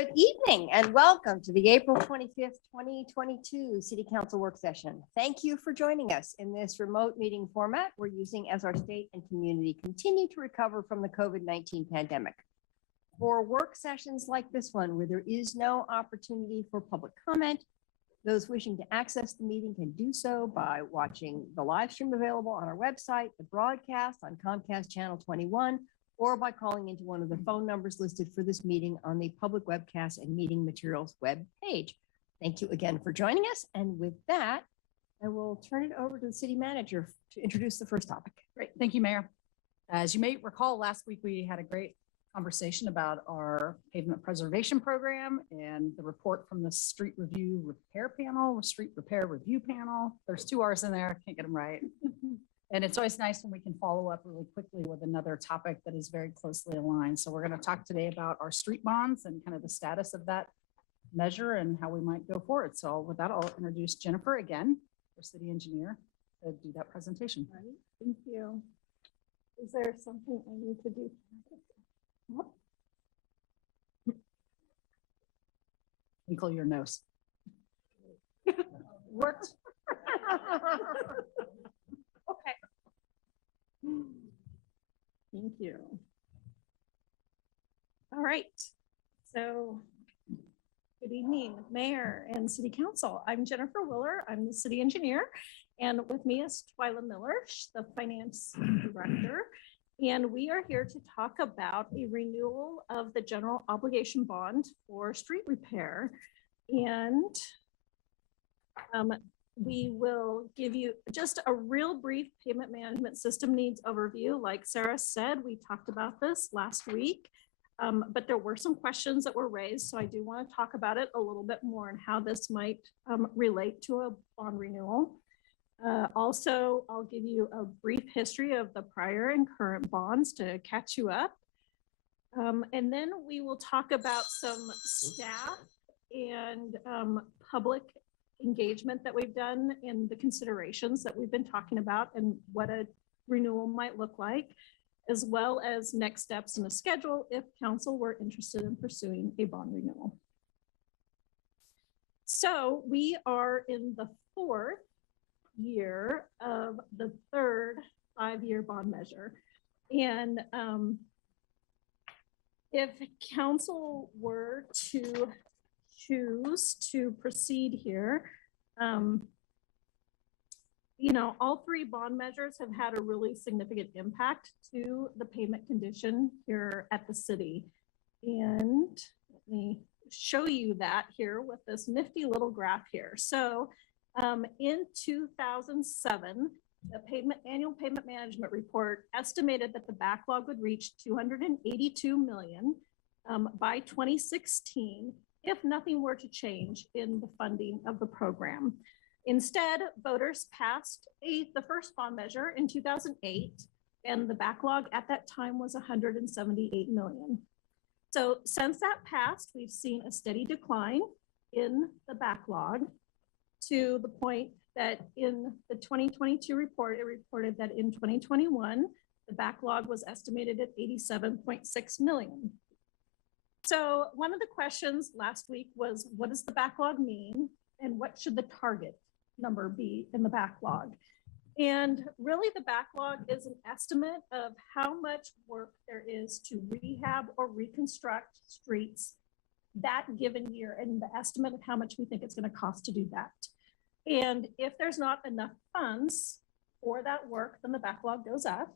Good evening and welcome to the April 25th, 2022 City Council Work Session. Thank you for joining us in this remote meeting format we're using as our state and community continue to recover from the COVID-19 pandemic. For work sessions like this one, where there is no opportunity for public comment, those wishing to access the meeting can do so by watching the live stream available on our website, the broadcast on Comcast Channel 21, or by calling into one of the phone numbers listed for this meeting on the public webcast and meeting materials web page. Thank you again for joining us. And with that, I will turn it over to the city manager to introduce the first topic. Great. Thank you, Mayor. As you may recall, last week we had a great conversation about our pavement preservation program and the report from the street review repair panel, street repair review panel. There's 2 R's in there. Can't get them right. And it's always nice when we can follow up really quickly with another topic that is very closely aligned. So we're going to talk today about our street bonds and kind of the status of that measure and how we might go forward. So with that, I'll introduce Jennifer again, our city engineer, to do that presentation. Right. Thank you. Is there something I need to do? Twinkle your nose. Worked. Okay. Thank you. All right. So good evening, Mayor and City Council. I'm Jennifer Willer. I'm the city engineer. And with me is Twyla Miller, the finance director. And we are here to talk about a renewal of the general obligation bond for street repair. And we will give you just a real brief payment management system needs overview. Like Sarah said, we talked about this last week, but there were some questions that were raised. So I do want to talk about it a little bit more and how this might relate to a bond renewal. Also, I'll give you a brief history of the prior and current bonds to catch you up. And then we will talk about some staff and public engagement that we've done in the considerations that we've been talking about and what a renewal might look like, as well as next steps in a schedule if council were interested in pursuing a bond renewal. So we are in the 4th year of the 3rd 5-year bond measure. And if council were to choose to proceed here, you know, all 3 bond measures have had a really significant impact to the payment condition here at the city. And let me show you that here with this nifty little graph here. So in 2007, the annual payment management report estimated that the backlog would reach 282 million by 2016 if nothing were to change in the funding of the program. Instead, voters passed the first bond measure in 2008, and the backlog at that time was 178 million. So since that passed, we've seen a steady decline in the backlog, to the point that in the 2022 report, it reported that in 2021, the backlog was estimated at 87.6 million. So one of the questions last week was, what does the backlog mean? And what should the target number be in the backlog? And really the backlog is an estimate of how much work there is to rehab or reconstruct streets that given year, and the estimate of how much we think it's going to cost to do that. And if there's not enough funds for that work, then the backlog goes up.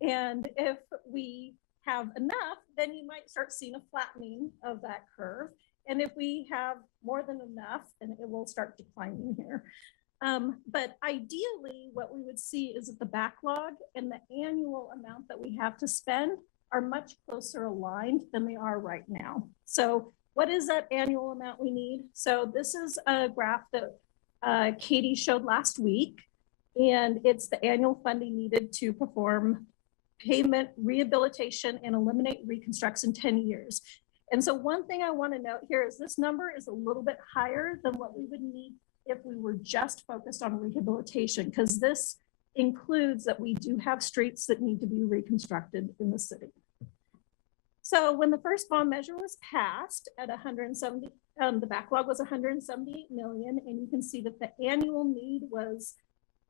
And if we have enough, then you might start seeing a flattening of that curve. And if we have more than enough, then it will start declining here. But ideally, what we would see is that the backlog and the annual amount that we have to spend are much closer aligned than they are right now. So what is that annual amount we need? So this is a graph that Katie showed last week, and it's the annual funding needed to perform pavement rehabilitation and eliminate reconstructs in 10 years. And so one thing I want to note here is this number is a little bit higher than what we would need if we were just focused on rehabilitation, because this includes that we do have streets that need to be reconstructed in the city. So when the first bond measure was passed at 170, the backlog was 178 million, and you can see that the annual need was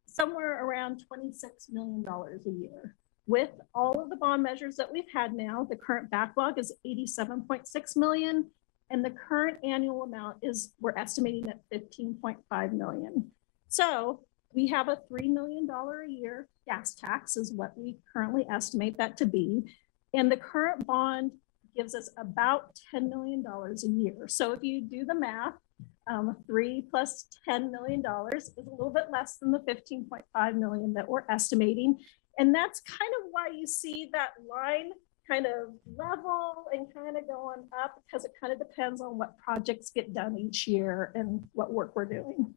somewhere around $26 million a year. With all of the bond measures that we've had now, the current backlog is 87.6 million, and the current annual amount is, we're estimating at 15.5 million. So we have a $3 million a year gas tax is what we currently estimate that to be. And the current bond gives us about $10 million a year. So if you do the math, 3 plus $10 million is a little bit less than the 15.5 million that we're estimating. And that's kind of why you see that line kind of level and kind of going up, because it kind of depends on what projects get done each year and what work we're doing.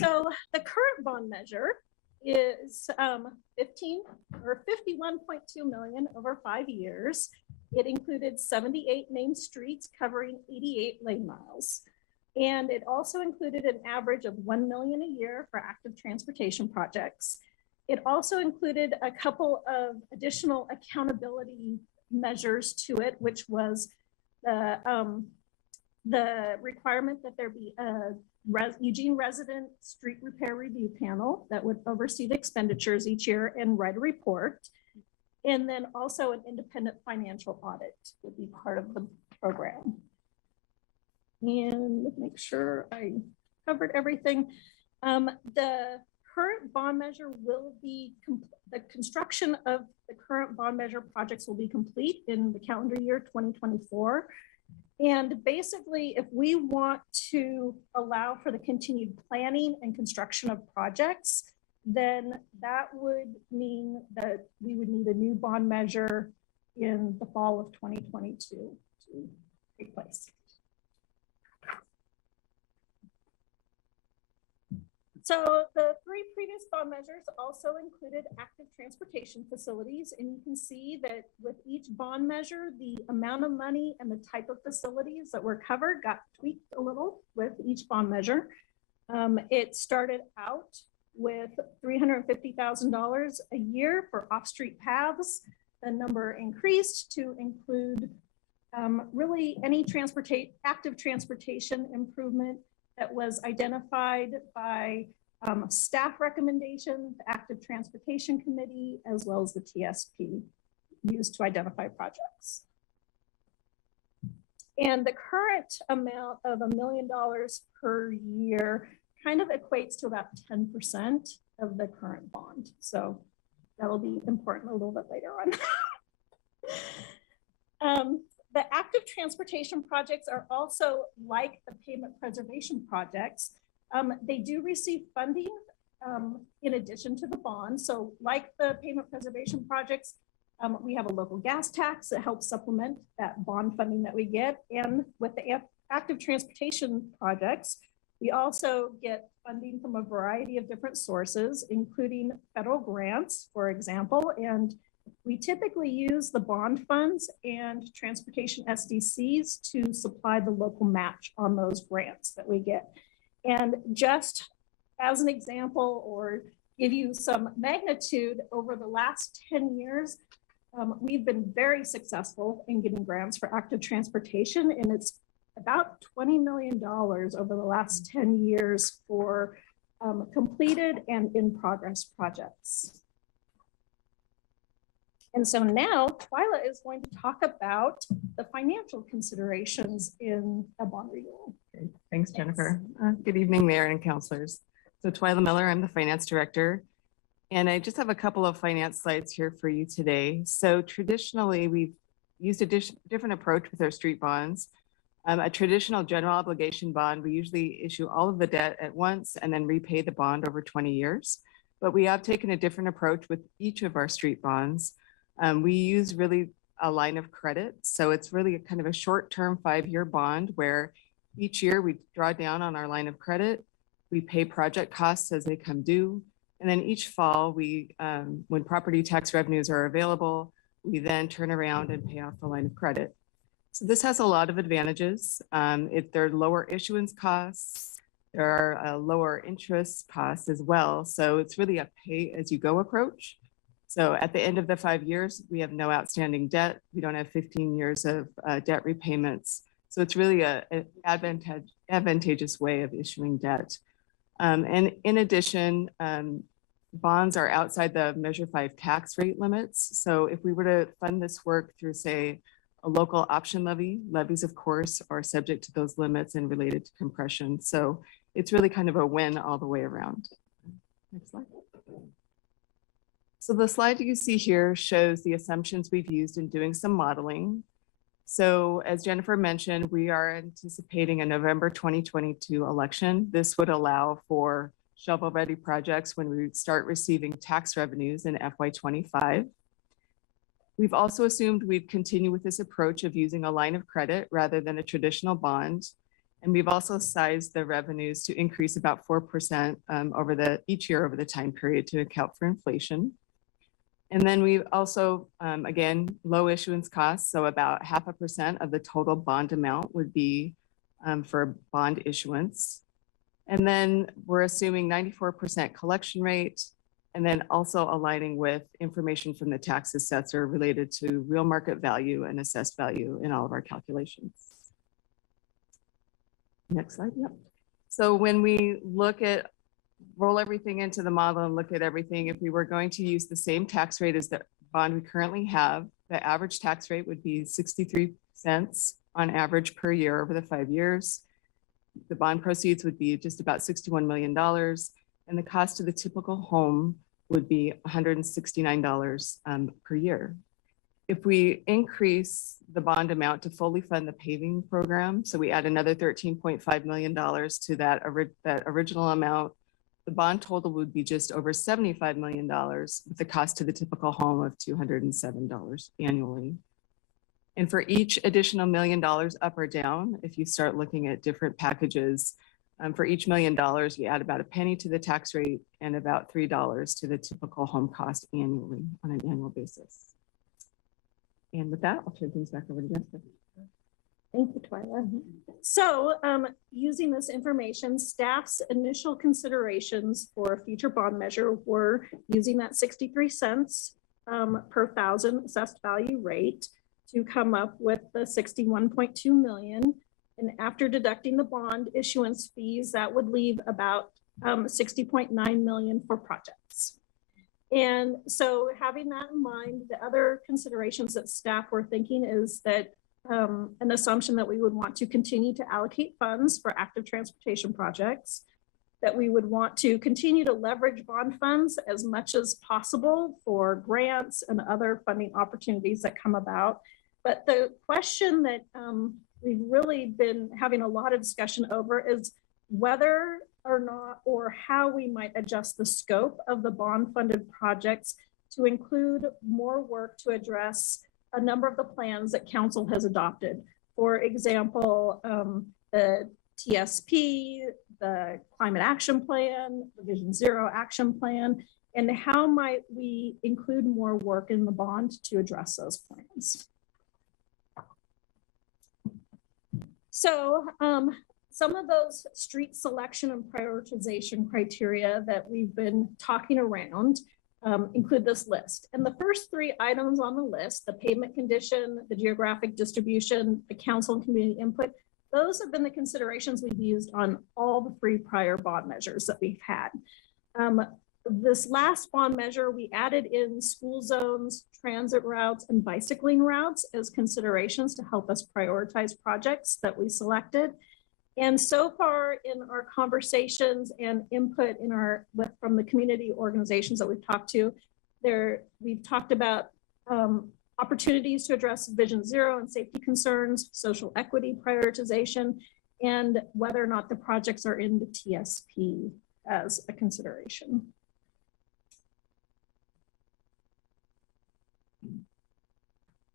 So the current bond measure is 51.2 million over 5 years. It included 78 named streets covering 88 lane miles. And it also included an average of 1 million a year for active transportation projects. It also included a couple of additional accountability measures to it, which was the requirement that there be a Eugene resident street repair review panel that would oversee the expenditures each year and write a report. And then also an independent financial audit would be part of the program. And make sure I covered everything. The current bond measure will be, the construction of the current bond measure projects will be complete in the calendar year 2024. And basically, if we want to allow for the continued planning and construction of projects, then that would mean that we would need a new bond measure in the fall of 2022 to take place. So the 3 previous bond measures also included active transportation facilities. And you can see that with each bond measure, the amount of money and the type of facilities that were covered got tweaked a little with each bond measure. It started out with $350,000 a year for off-street paths. The number increased to include really any active transportation improvement that was identified by staff recommendation, the Active Transportation Committee, as well as the TSP used to identify projects. And the current amount of $1 million per year kind of equates to about 10% of the current bond. So that'll be important a little bit later on. The active transportation projects are also like the pavement preservation projects. They do receive funding in addition to the bond. So like the pavement preservation projects, we have a local gas tax that helps supplement that bond funding that we get. And with the active transportation projects, we also get funding from a variety of different sources, including federal grants, for example. And we typically use the bond funds and transportation SDCs to supply the local match on those grants that we get. And just as an example, or give you some magnitude, over the last 10 years, we've been very successful in getting grants for active transportation, and it's about $20 million over the last 10 years for completed and in progress projects. And so now Twyla is going to talk about the financial considerations in a bond renewal. Okay. Thanks, Jennifer. Good evening, Mayor and councilors. So Twyla Miller, I'm the finance director. And I just have a couple of finance slides here for you today. So traditionally, we've used a different approach with our street bonds. A traditional general obligation bond, we usually issue all of the debt at once and then repay the bond over 20 years. But we have taken a different approach with each of our street bonds. We use really a line of credit. So it's really a kind of a short-term 5-year bond where each year we draw down on our line of credit. We pay project costs as they come due. And then each fall, we, when property tax revenues are available, we then turn around and pay off the line of credit. So this has a lot of advantages. There are lower issuance costs. There are lower interest costs as well. So it's really a pay-as-you-go approach. So at the end of the 5 years, we have no outstanding debt. We don't have 15 years of debt repayments. So it's really an advantageous way of issuing debt. And in addition, bonds are outside the Measure 5 tax rate limits. So if we were to fund this work through, say, a local option levy, levies, of course, are subject to those limits and related to compression. So it's really kind of a win all the way around. Next slide. So the slide you see here shows the assumptions we've used in doing some modeling. So as Jennifer mentioned, we are anticipating a November 2022 election. This would allow for shovel-ready projects when we start receiving tax revenues in FY25. We've also assumed we'd continue with this approach of using a line of credit rather than a traditional bond. And we've also sized the revenues to increase about 4% each year over the time period to account for inflation. And then we've also, again, low issuance costs. So about 0.5% of the total bond amount would be for bond issuance. And then we're assuming 94% collection rate, and then also aligning with information from the tax assessor related to real market value and assessed value in all of our calculations. Next slide. Yep. So when we roll everything into the model and look at everything, if we were going to use the same tax rate as the bond we currently have, the average tax rate would be 63 cents on average per year over the 5 years. The bond proceeds would be just about $61 million, and the cost of the typical home would be $169 per year. If we increase the bond amount to fully fund the paving program, so we add another $13.5 million to that original amount, the bond total would be just over $75 million, with the cost to the typical home of $207 annually. And for each additional $1 million up or down, if you start looking at different packages, for each $1 million, you add about a penny to the tax rate and about $3 to the typical home cost annually on an annual basis. And with that, I'll turn things back over to Jessica. Thank you, Twyla. So using this information, staff's initial considerations for a future bond measure were using that 63 cents per thousand assessed value rate to come up with the 61.2 million. And after deducting the bond issuance fees, that would leave about 60.9 million for projects. And so having that in mind, the other considerations that staff were thinking is that an assumption that we would want to continue to allocate funds for active transportation projects, that we would want to continue to leverage bond funds as much as possible for grants and other funding opportunities that come about. But the question that we've really been having a lot of discussion over is whether or not, or how we might adjust the scope of the bond funded projects to include more work to address a number of the plans that council has adopted. For example, the TSP, the Climate Action Plan, the Vision Zero Action Plan, and how might we include more work in the bond to address those plans. So some of those street selection and prioritization criteria that we've been talking around include this list. And the first 3 items on the list, the pavement condition, the geographic distribution, the council and community input, those have been the considerations we've used on all the 3 prior bond measures that we've had. This last bond measure, we added in school zones, transit routes, and bicycling routes as considerations to help us prioritize projects that we selected. And so far in our conversations and input from the community organizations that we've talked to, we've talked about opportunities to address Vision Zero and safety concerns, social equity prioritization, and whether or not the projects are in the TSP as a consideration.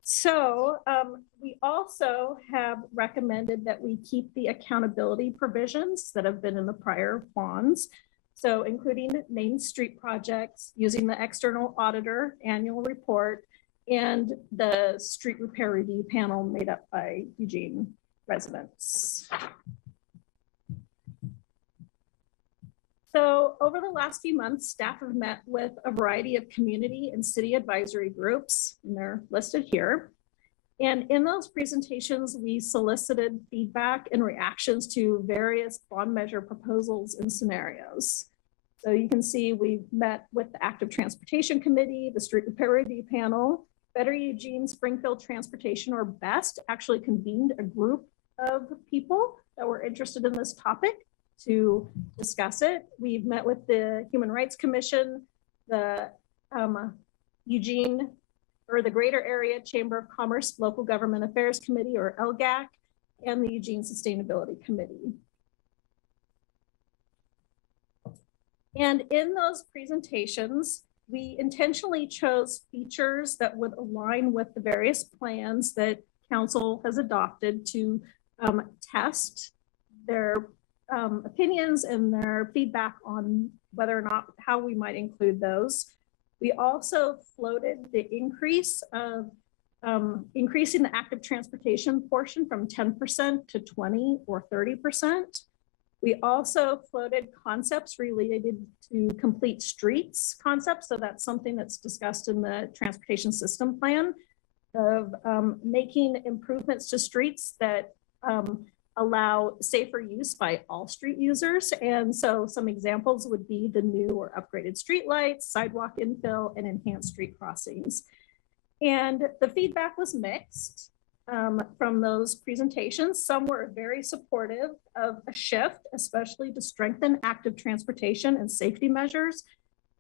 So we also have recommended that we keep the accountability provisions that have been in the prior bonds. So including named street projects, using the external auditor annual report, and the street repair review panel made up by Eugene residents. So over the last few months, staff have met with a variety of community and city advisory groups, and they're listed here. And in those presentations, we solicited feedback and reactions to various bond measure proposals and scenarios. So you can see we've met with the Active Transportation Committee, the Street Repair Review Panel, Better Eugene Springfield Transportation, or BEST, actually convened a group of people that were interested in this topic to discuss it. We've met with the Human Rights Commission, the Eugene or the Greater Area Chamber of Commerce Local Government Affairs Committee, or LGAC, and the Eugene Sustainability Committee. And in those presentations, we intentionally chose features that would align with the various plans that council has adopted to test their opinions and their feedback on whether or not how we might include those. We also floated the increase of increasing the active transportation portion from 10% to 20 or 30%. We also floated concepts related to complete streets concepts. So that's something that's discussed in the transportation system plan of making improvements to streets that allow safer use by all street users. And so some examples would be the new or upgraded street lights, sidewalk infill, and enhanced street crossings. And the feedback was mixed from those presentations. Some were very supportive of a shift, especially to strengthen active transportation and safety measures.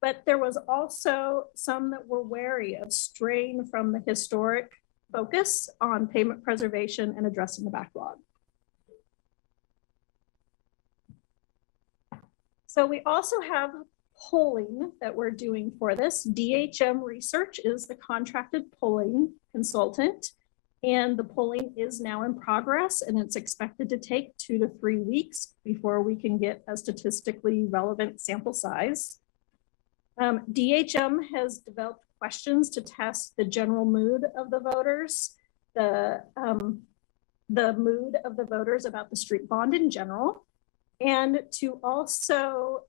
But there was also some that were wary of straying from the historic focus on pavement preservation and addressing the backlog. So we also have polling that we're doing for this. DHM Research is the contracted polling consultant, and the polling is now in progress, and it's expected to take 2 to 3 weeks before we can get a statistically relevant sample size. DHM has developed questions to test the general mood of the voters, the mood of the voters about the street bond in general, and to also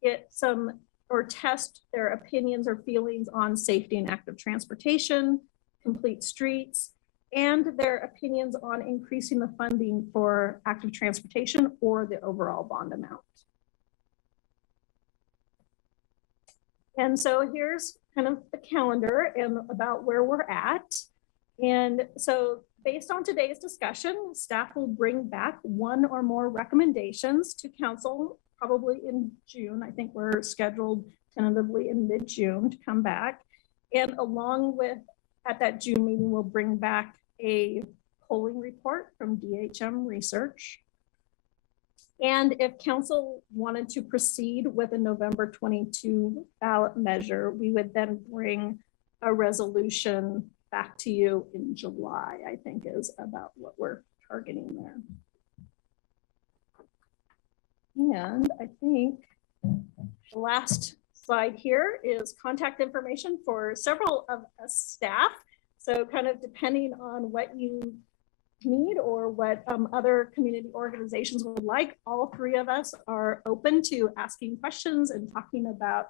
get some or test their opinions or feelings on safety and active transportation, complete streets, and their opinions on increasing the funding for active transportation or the overall bond amount. And so here's kind of the calendar and about where we're at. And so based on today's discussion, staff will bring back 1 or more recommendations to council, probably in June. I think we're scheduled tentatively in mid-June to come back. And along with, at that June meeting, we'll bring back a polling report from DHM Research. And if council wanted to proceed with a November 22 ballot measure, we would then bring a resolution back to you in July, I think is about what we're targeting there. And I think the last slide here is contact information for several of us staff. So kind of depending on what you need or what other community organizations would like, all 3 of us are open to asking questions and talking about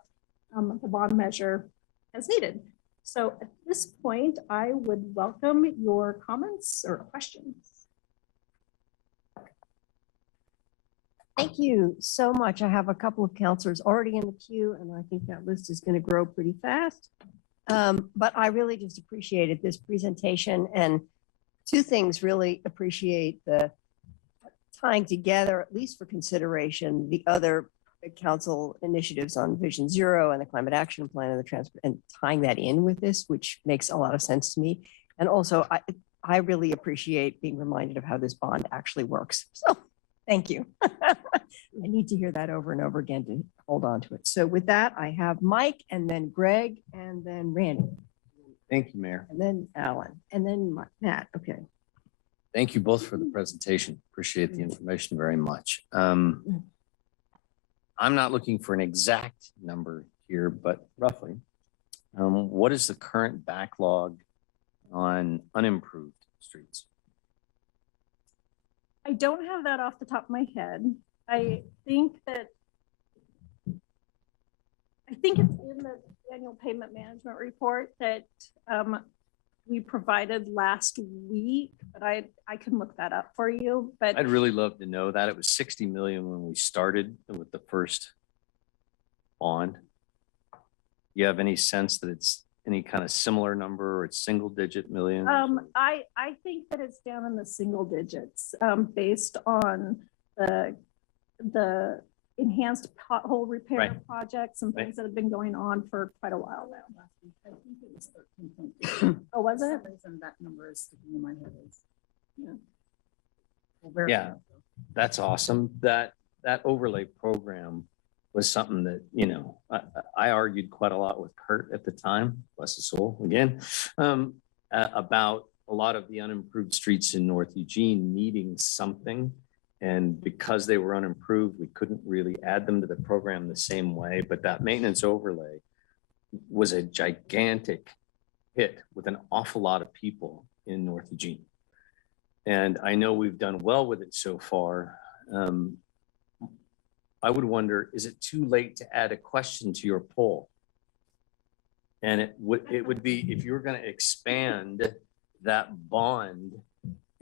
the bond measure as needed. So at this point, I would welcome your comments or questions. Thank you so much. I have a couple of counselors already in the queue, and I think that list is going to grow pretty fast. But I really just appreciated this presentation, and 2 things really appreciate the tying together, at least for consideration, the other council initiatives on Vision Zero and the Climate Action Plan and the transport, and tying that in with this, which makes a lot of sense to me. And also, I really appreciate being reminded of how this bond actually works. So thank you. I need to hear that over and over again to hold on to it. So with that, I have Mike, and then Greg, and then Randy. Thank you, Mayor. And then Alan, and then Matt. Okay. Thank you both for the presentation. Appreciate the information very much. I'm not looking for an exact number here, but roughly, what is the current backlog on unimproved streets? I don't have that off the top of my head. I think that I think it's in the annual payment management report that we provided last week, but I can look that up for you. But I'd really love to know that. It was 60 million when we started with the first bond. You have any sense that it's any kind of similar number or it's single digit millions? I think that it's down in the single digits based on the enhanced pothole repair Right. projects and things that have been going on for quite a while now. I think it was 13.2. Oh, was For it? some reason, that number is sticking in my head. Yeah. We'll verify Yeah. it, though. That's awesome. That overlay program was something that, you know, I argued quite a lot with Kurt at the time, bless his soul again, about a lot of the unimproved streets in North Eugene needing something. And because they were unimproved, we couldn't really add them to the program the same way. But that maintenance overlay was a gigantic hit with an awful lot of people in North Eugene. And I know we've done well with it so far. I would wonder, is it too late to add a question to your poll? And it would be, if you were going to expand that bond,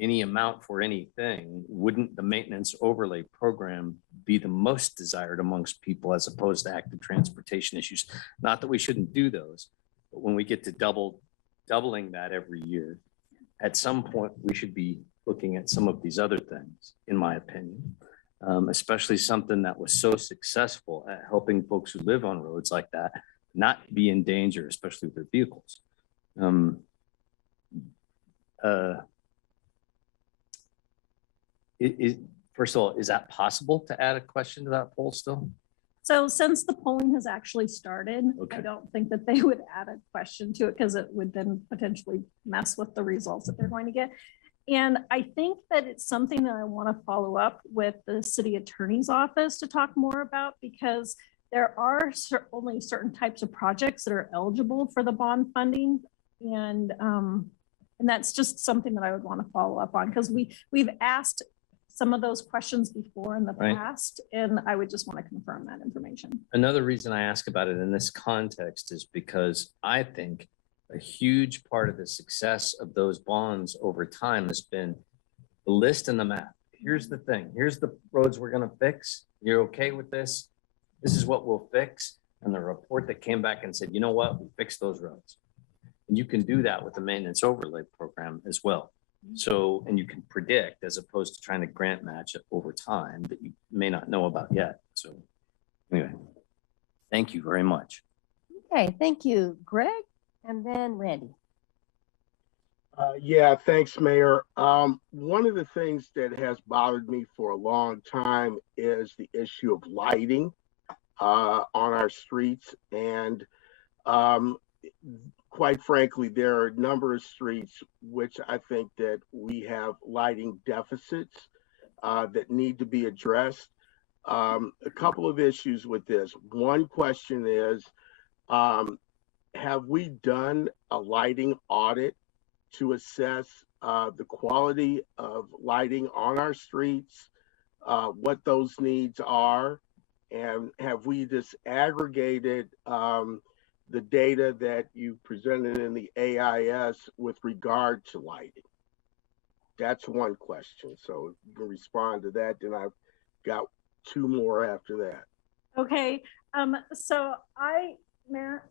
any amount for anything, wouldn't the maintenance overlay program be the most desired amongst people as opposed to active transportation issues? Not that we shouldn't do those, but when we get to doubling that every year, at some point we should be looking at some of these other things, in my opinion. Especially something that was so successful at helping folks who live on roads like that not be in danger, especially with their vehicles. First of all, is that possible to add a question to that poll still? So since the polling has actually started, Okay. I don't think that they would add a question to it because it would then potentially mess with the results that they're going to get. And I think that it's something that I want to follow up with the city attorney's office to talk more about, because there are only certain types of projects that are eligible for the bond funding. And that's just something that I would want to follow up on, because we've asked some of those questions before in the Right. past, and I would just want to confirm that information. Another reason I ask about it in this context is because I think a huge part of the success of those bonds over time has been the list and the map. Here's the thing. Here's the roads we're going to fix. You're okay with this? This is what we'll fix. And the report that came back and said, you know what? We fixed those roads. And you can do that with the maintenance overlay program as well. So, and you can predict as opposed to trying to grant match it over time that you may not know about yet. So anyway, thank you very much. Okay, thank you, Greg, and then Randy. Yeah, thanks, Mayor. One of the things that has bothered me for a long time is the issue of lighting on our streets. And quite frankly, there are a number of streets which I think that we have lighting deficits that need to be addressed. A couple of issues with this. One question is, have we done a lighting audit to assess the quality of lighting on our streets, what those needs are, and have we disaggregated the data that you presented in the AIS with regard to lighting? That's one question. So you can respond to that. Then I've got two more after that. Okay, so Matt,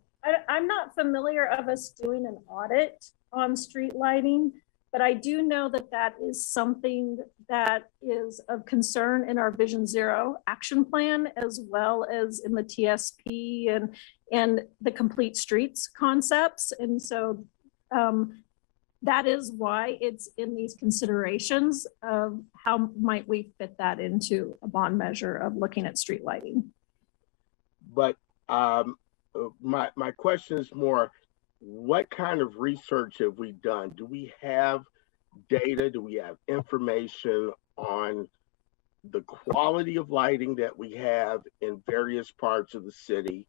I'm not familiar of us doing an audit on street lighting, but I do know that that is something that is of concern in our Vision Zero action plan, as well as in the TSP and the complete streets concepts. And so that is why it's in these considerations of how might we fit that into a bond measure of looking at street lighting. But my question is more, what kind of research have we done? Do we have data? Do we have information on the quality of lighting that we have in various parts of the city,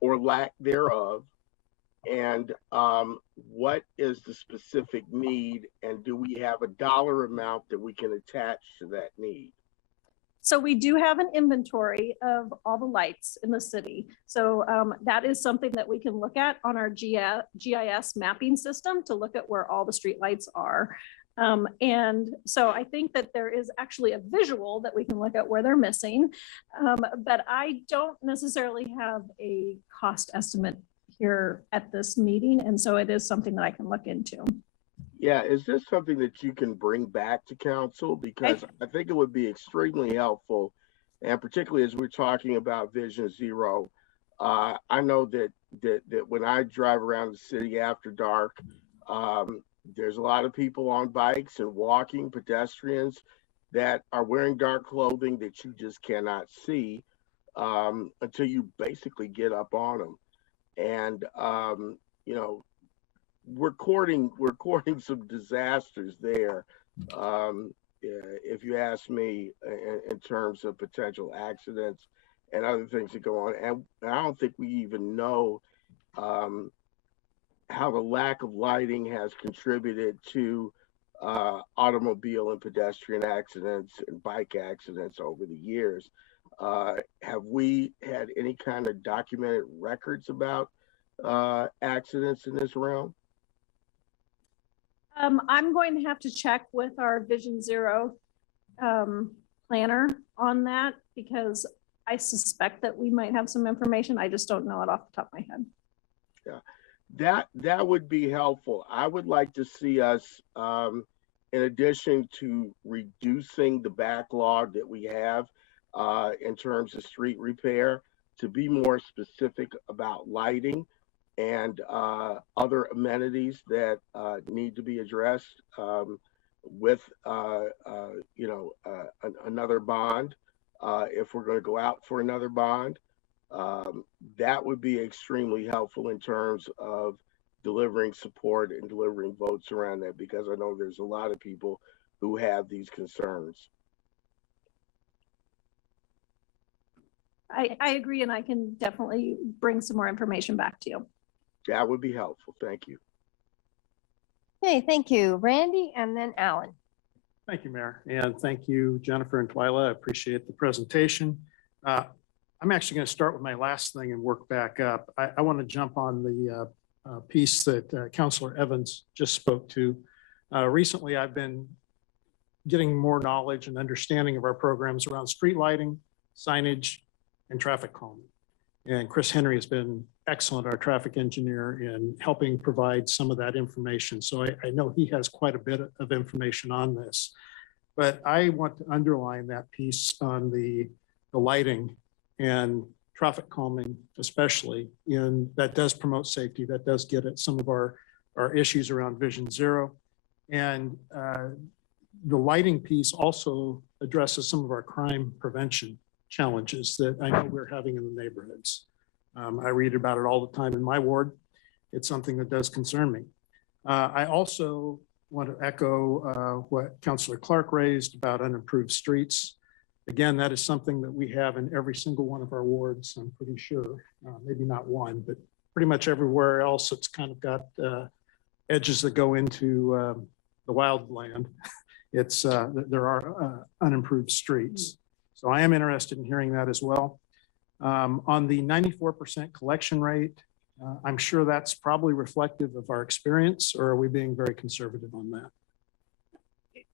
or lack thereof? And what is the specific need? And do we have a dollar amount that we can attach to that need? So we do have an inventory of all the lights in the city. So that is something that we can look at on our GIS mapping system to look at where all the street lights are. And so I think that there is actually a visual that we can look at where they're missing. But I don't necessarily have a cost estimate here at this meeting. And so it is something that I can look into. Yeah, is this something that you can bring back to council? Because I think it would be extremely helpful, and particularly as we're talking about Vision Zero. I know that when I drive around the city after dark, there's a lot of people on bikes and walking pedestrians that are wearing dark clothing that you just cannot see until you basically get up on them. And you know, we're courting some disasters there, if you ask me, in terms of potential accidents and other things that go on. And I don't think we even know how the lack of lighting has contributed to automobile and pedestrian accidents and bike accidents over the years. Have we had any kind of documented records about accidents in this realm? I'm going to have to check with our Vision Zero planner on that, because I suspect that we might have some information. I just don't know it off the top of my head. Yeah, that would be helpful. I would like to see us, in addition to reducing the backlog that we have in terms of street repair, to be more specific about lighting and other amenities that need to be addressed with another bond, if we're going to go out for another bond. That would be extremely helpful in terms of delivering support and delivering votes around that, because I know there's a lot of people who have these concerns. I agree, and I can definitely bring some more information back to you. That would be helpful. Thank you. Okay, thank you, Randy, and then Alan. Thank you, Mayor, and thank you, Jennifer and Twyla. I appreciate the presentation. I'm actually going to start with my last thing and work back up. I want to jump on the piece that Councilor Evans just spoke to. Recently, I've been getting more knowledge and understanding of our programs around street lighting, signage, and traffic calming. And Chris Henry has been excellent, our traffic engineer, in helping provide some of that information. So I know he has quite a bit of information on this. But I want to underline that piece on the lighting and traffic calming, especially, and that does promote safety. That does get at some of our issues around Vision Zero. And the lighting piece also addresses some of our crime prevention challenges that I know we're having in the neighborhoods. I read about it all the time in my ward. It's something that does concern me. I also want to echo what Councilor Clark raised about unimproved streets. Again, that is something that we have in every single one of our wards, I'm pretty sure. Maybe not one, but pretty much everywhere else it's kind of got edges that go into the wild land. There are unimproved streets. So I am interested in hearing that as well. On the 94% collection rate, I'm sure that's probably reflective of our experience, or are we being very conservative on that?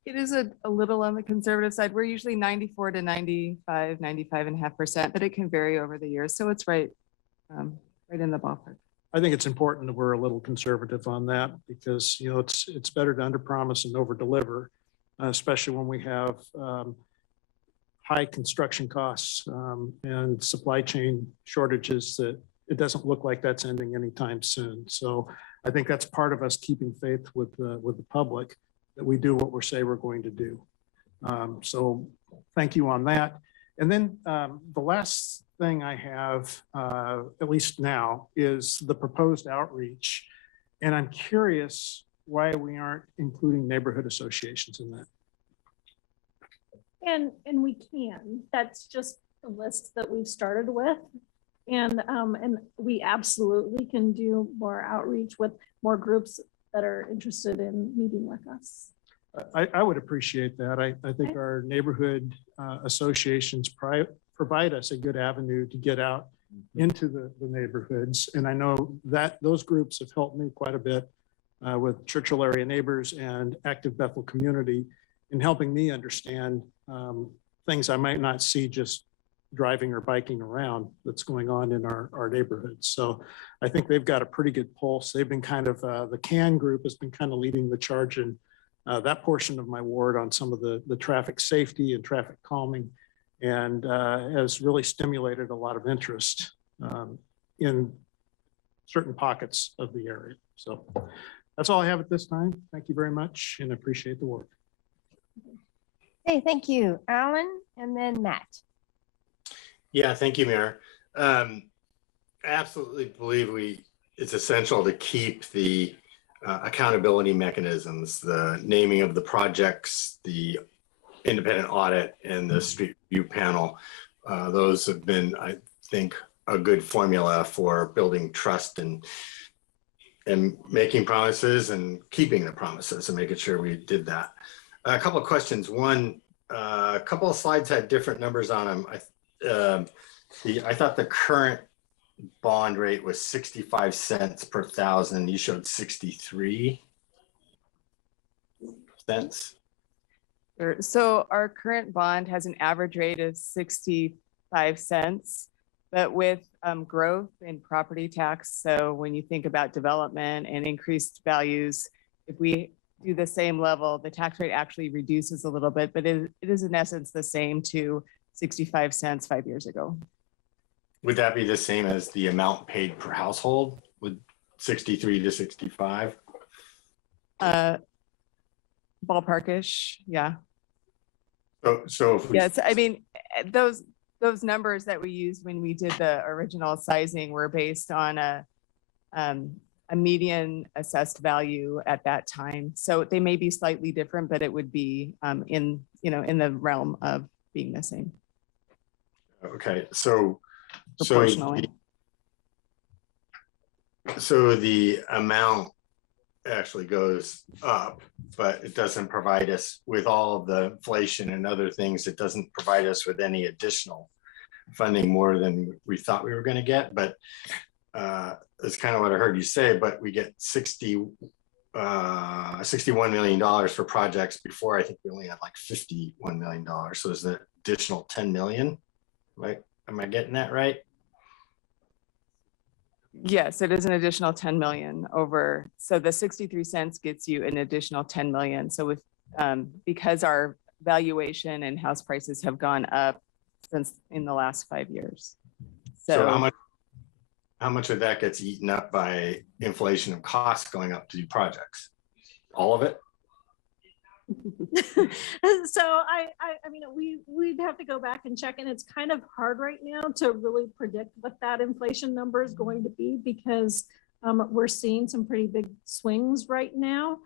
It is a little on the conservative side. We're usually 94 to 95, 95.5%, but it can vary over the years. So it's right in the ballpark. I think it's important that we're a little conservative on that, because it's better to underpromise and overdeliver, especially when we have high construction costs and supply chain shortages that it doesn't look like that's ending anytime soon. So I think that's part of us keeping faith with the public, that we do what we say we're going to do. So thank you on that. And then the last thing I have, at least now, is the proposed outreach. And I'm curious why we aren't including neighborhood associations in that. And we can. That's just the list that we've started with. And we absolutely can do more outreach with more groups that are interested in meeting with us. I would appreciate that. I think Okay. our neighborhood associations provide us a good avenue to get out into the neighborhoods. And I know that those groups have helped me quite a bit with Churchill area neighbors and Active Bethel community in helping me understand things I might not see just driving or biking around that's going on in our neighborhoods. So I think they've got a pretty good pulse. They've been kind of, the CAN group has been kind of leading the charge in that portion of my ward on some of the traffic safety and traffic calming, and has really stimulated a lot of interest in certain pockets of the area. So that's all I have at this time. Thank you very much and appreciate the work. Hey, thank you, Alan, and then Matt. Yeah, thank you, Mayor. I absolutely believe it's essential to keep the accountability mechanisms, the naming of the projects, the independent audit, and the street review panel. Those have been, I think, a good formula for building trust and making promises and keeping the promises and making sure we did that. A couple of questions. One, a couple of slides had different numbers on them. I thought the current bond rate was 65 cents per thousand. You showed 63 cents. Sure. So our current bond has an average rate of 65 cents, but with growth in property tax. So when you think about development and increased values, if we do the same level, the tax rate actually reduces a little bit, but it is in essence the same to 65 cents 5 years ago. Would that be the same as the amount paid per household with 63 to 65? Ballparkish, yeah. So if we, Yes, I mean, those numbers that we used when we did the original sizing were based on a median assessed value at that time. So they may be slightly different, but it would be in the realm of being the same. okay, so Proportionally. so the amount actually goes up, but it doesn't provide us with all of the inflation and other things. It doesn't provide us with any additional funding more than we thought we were going to get. But that's kind of what I heard you say. But we get $61 million for projects before. I think we only had like $51 million. So is the additional 10 million? Right? Am I getting that right? Yes, it is an additional 10 million over. So the 63 cents gets you an additional 10 million. So with because our valuation and house prices have gone up since in the last 5 years. So how much of that gets eaten up by inflation of costs going up to do projects? All of it? So I mean, we'd have to go back and check, and it's kind of hard right now to really predict what that inflation number is going to be, because we're seeing some pretty big swings right now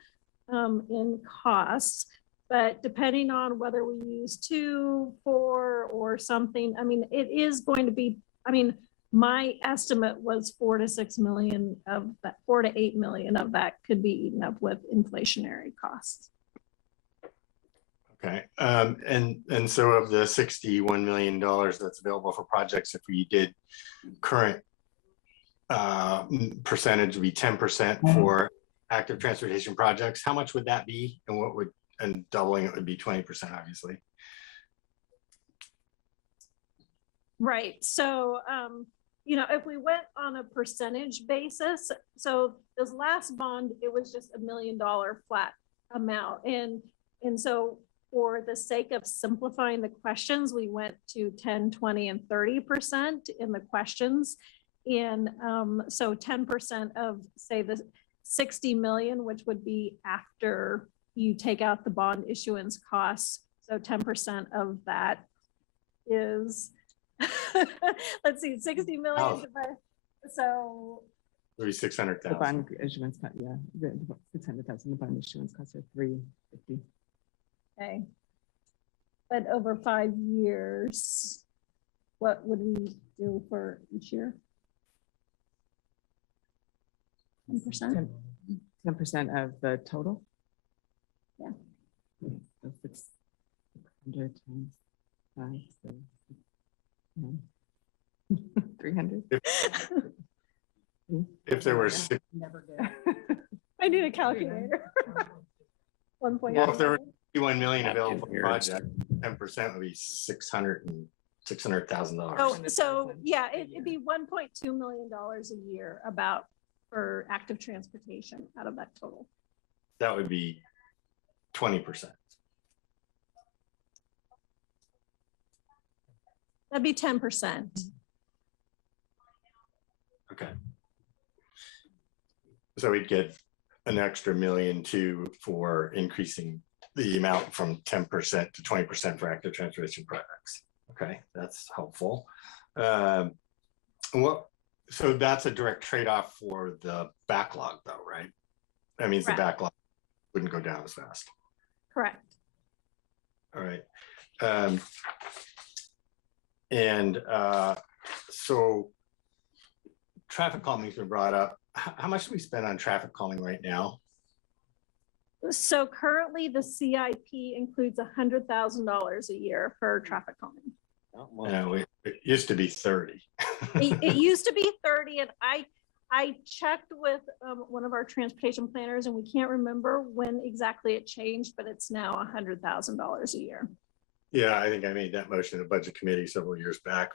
in costs. But depending on whether we use 2, 4 or something, I mean, it is going to be, I mean, my estimate was 4 to 6 million of that, 4 to 8 million of that could be eaten up with inflationary costs. Okay, and so of the $61 million that's available for projects, if we did current percentage would be 10% for active transportation projects, how much would that be? And what would, and doubling it would be 20%, obviously. Right. So, you know, if we went on a percentage basis, so this last bond, it was just $1 million flat amount. And so for the sake of simplifying the questions, we went to 10, 20, and 30% in the questions. And so 10% of, say, the 60 million, which would be after you take out the bond issuance costs. So 10% of that is, let's see, 60 million. Oh. So Maybe 600,000. The bond issuance, yeah, the 600,000. The bond issuance costs are $350. okay. But over 5 years, what would we do for each year? 10%? 10% of the total. Yeah. So 600 times 5, so 300. If there were, six- Never good. I need a calculator. 1.1. well, if there were 51 million Not available for in the here. project, 10% would be $600,000. So yeah, it'd be $1.2 million a year about for active transportation out of that total. That would be 20%. That'd be 10%. Okay. So we'd get an extra million too for increasing the amount from 10% to 20% for active transportation projects. Okay, that's helpful. So that's a direct trade-off for the backlog though, right? That means the Correct. backlog wouldn't go down as fast. Correct. All right. So traffic calming's been brought up. How much do we spend on traffic calming right now? So currently the CIP includes $100,000 a year for traffic calming. It used to be 30. It used to be 30 and I checked with one of our transportation planners and we can't remember when exactly it changed, but it's now $100,000 a year. Yeah, I think I made that motion in the budget committee several years back.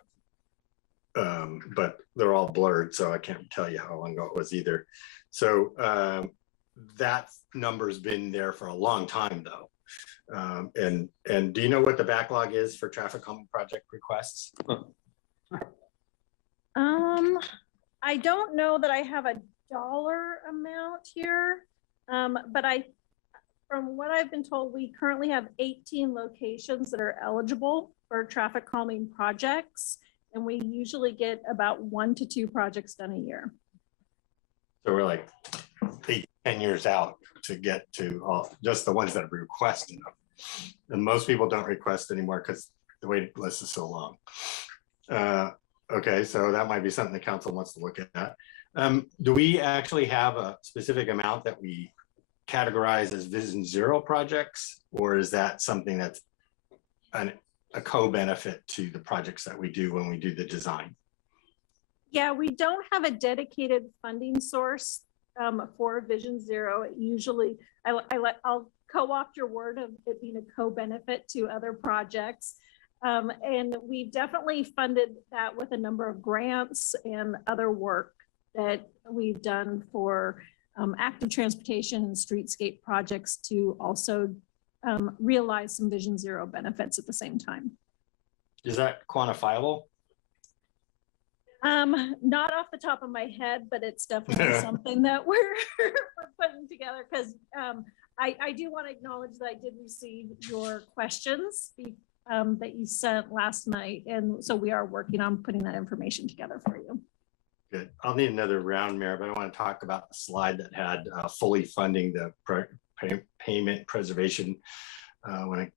But they're all blurred, so I can't tell you how long ago it was either. So that number's been there for a long time though. And do you know what the backlog is for traffic calming project requests? I don't know that I have a dollar amount here, but from what I've been told, we currently have 18 locations that are eligible for traffic calming projects. And we usually get about 1 to 2 projects done a year. So we're like 10 years out to get to just the ones that have requested them. And most people don't request anymore because the waiting list is so long. Okay, so that might be something the council wants to look at. Do we actually have a specific amount that we categorize as Vision Zero projects? Or is that something that's a co-benefit to the projects that we do when we do the design? Yeah, we don't have a dedicated funding source for Vision Zero. It usually, I'll co-opt your word of it being a co-benefit to other projects. And we've definitely funded that with a number of grants and other work that we've done for active transportation and streetscape projects to also realize some Vision Zero benefits at the same time. Is that quantifiable? Not off the top of my head, but it's definitely something that we're putting together because I do want to acknowledge that I did receive your questions that you sent last night. And so we are working on putting that information together for you. Good. I'll need another round, Mayor, but I want to talk about the slide that had fully funding the payment preservation when it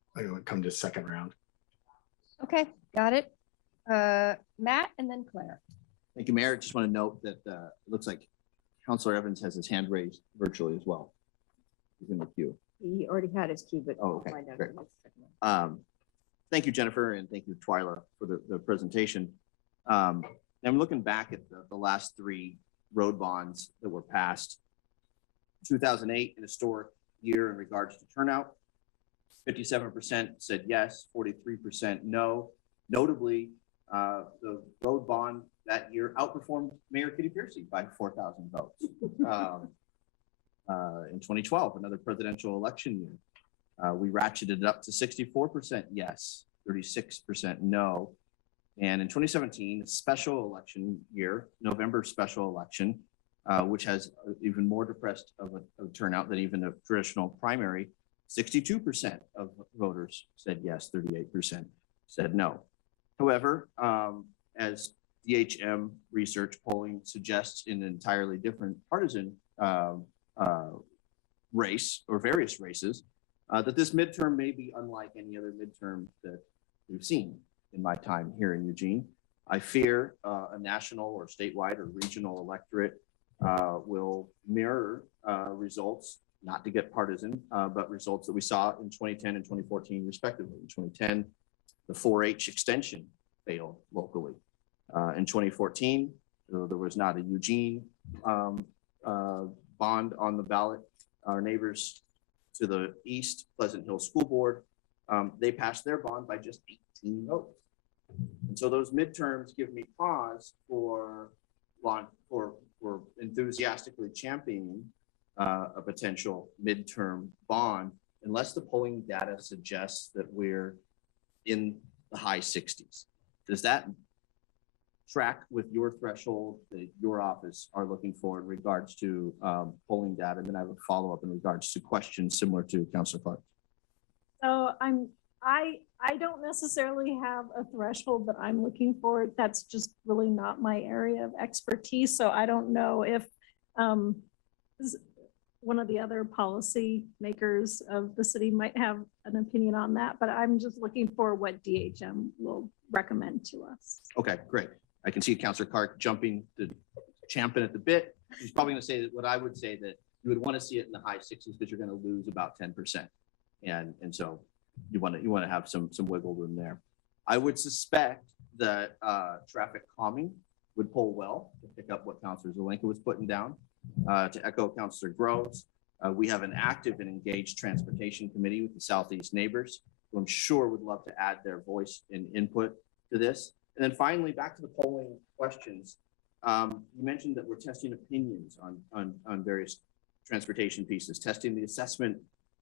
come to second round. Okay, got it. Matt and then Claire. Thank you, Mayor. Just want to note that it looks like Councilor Evans has his hand raised virtually as well. He's in the queue. He already had his cue, but Oh, I'll okay, find out great. in the second one. Thank you, Jennifer, and thank you, Twyla, for the presentation. I'm looking back at the last 3 road bonds that were passed. 2008, an historic year in regards to turnout. 57% said yes, 43% no. Notably, the road bond that year outperformed Mayor Kitty Piercy by 4,000 votes. In 2012, another presidential election year, we ratcheted it up to 64% yes, 36% no. And in 2017, special election year, November special election, which has even more depressed of a turnout than even a traditional primary, 62% of voters said yes, 38% said no. However, as DHM research polling suggests in an entirely different partisan race or various races, that this midterm may be unlike any other midterm that we've seen in my time here in Eugene. I fear a national or statewide or regional electorate will mirror results not to get partisan, but results that we saw in 2010 and 2014 respectively. In 2010, the 4-H extension failed locally. In 2014, there was not a Eugene bond on the ballot. Our neighbors to the east, Pleasant Hill School Board, they passed their bond by just 18 votes. And so those midterms give me pause for enthusiastically championing a potential midterm bond, unless the polling data suggests that we're in the high 60s. Does that track with your threshold that your office are looking for in regards to polling data? And then I have a follow-up in regards to questions similar to Councilor Clark. So I don't necessarily have a threshold that I'm looking for. That's just really not my area of expertise. So I don't know if one of the other policy makers of the city might have an opinion on that, but I'm just looking for what DHM will recommend to us. Okay, great. I can see Councilor Clark jumping to champing at the bit. He's probably going to say that what I would say, that you would want to see it in the high 60s because you're going to lose about 10%. And so you want to have some wiggle room there. I would suspect that traffic calming would poll well, to pick up what Councilor Zelenka was putting down. To echo Councilor Groves, we have an active and engaged transportation committee with the Southeast neighbors, who I'm sure would love to add their voice and input to this. And then finally, back to the polling questions. You mentioned that we're testing opinions on various transportation pieces, testing the assessment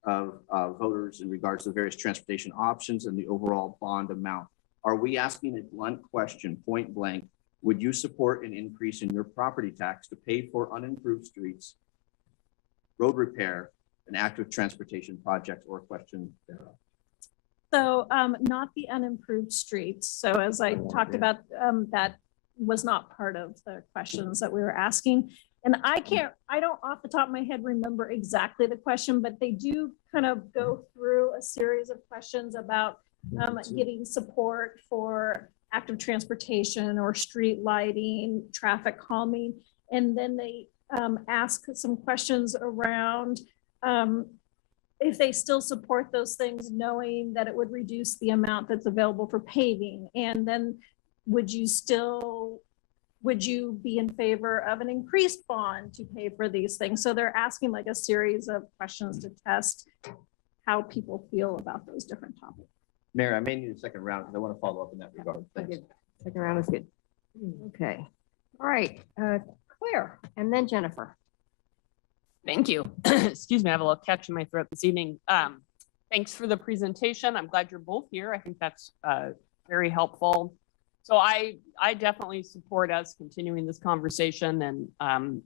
of voters in regards to the various transportation options and the overall bond amount. Are we asking a blunt question, point blank? Would you support an increase in your property tax to pay for unimproved streets, road repair, and active transportation projects, or question thereof? So not the unimproved streets. So as I talked about, that was not part of the questions that we were asking. And I don't off the top of my head remember exactly the question, but they do kind of go through a series of questions about getting support for active transportation or street lighting, traffic calming. And then they ask some questions around if they still support those things, knowing that it would reduce the amount that's available for paving. And then would you be in favor of an increased bond to pay for these things? So they're asking like a series of questions to test how people feel about those different topics. Mayor, I may need a second round because I want to follow up in that regard. Thanks. Second round is good. Okay. All right. Claire, and then Jennifer. Thank you. Excuse me, I have a little catch in my throat this evening. Thanks for the presentation. I'm glad you're both here. I think that's very helpful. So I definitely support us continuing this conversation, and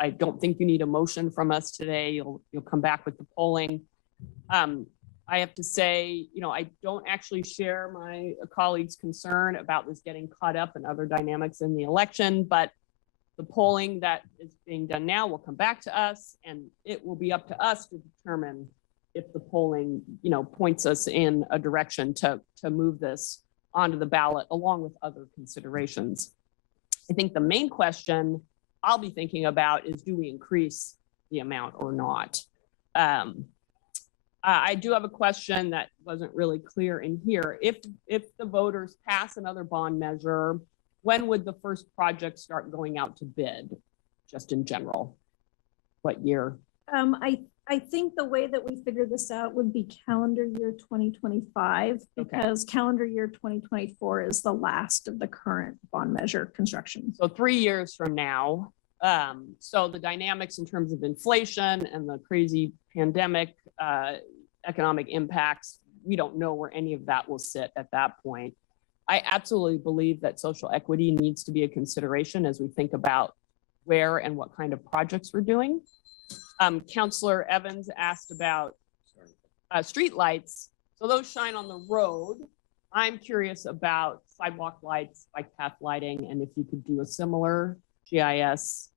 I don't think you need a motion from us today. You'll come back with the polling. I have to say, I don't actually share my colleagues' concern about this getting caught up in other dynamics in the election, but the polling that is being done now will come back to us, and it will be up to us to determine if the polling, points us in a direction to move this onto the ballot along with other considerations. I think the main question I'll be thinking about is, do we increase the amount or not? I do have a question that wasn't really clear in here. If the voters pass another bond measure, when would the first project start going out to bid, just in general? What year? I think the way that we figure this out would be calendar year 2025, because calendar year 2024 is the last of the current bond measure construction. So 3 years from now. So the dynamics in terms of inflation and the crazy pandemic economic impacts, we don't know where any of that will sit at that point. I absolutely believe that social equity needs to be a consideration as we think about where and what kind of projects we're doing. Councilor Evans asked about streetlights. So those shine on the road. I'm curious about sidewalk lights, bike path lighting, and if you could do a similar GIS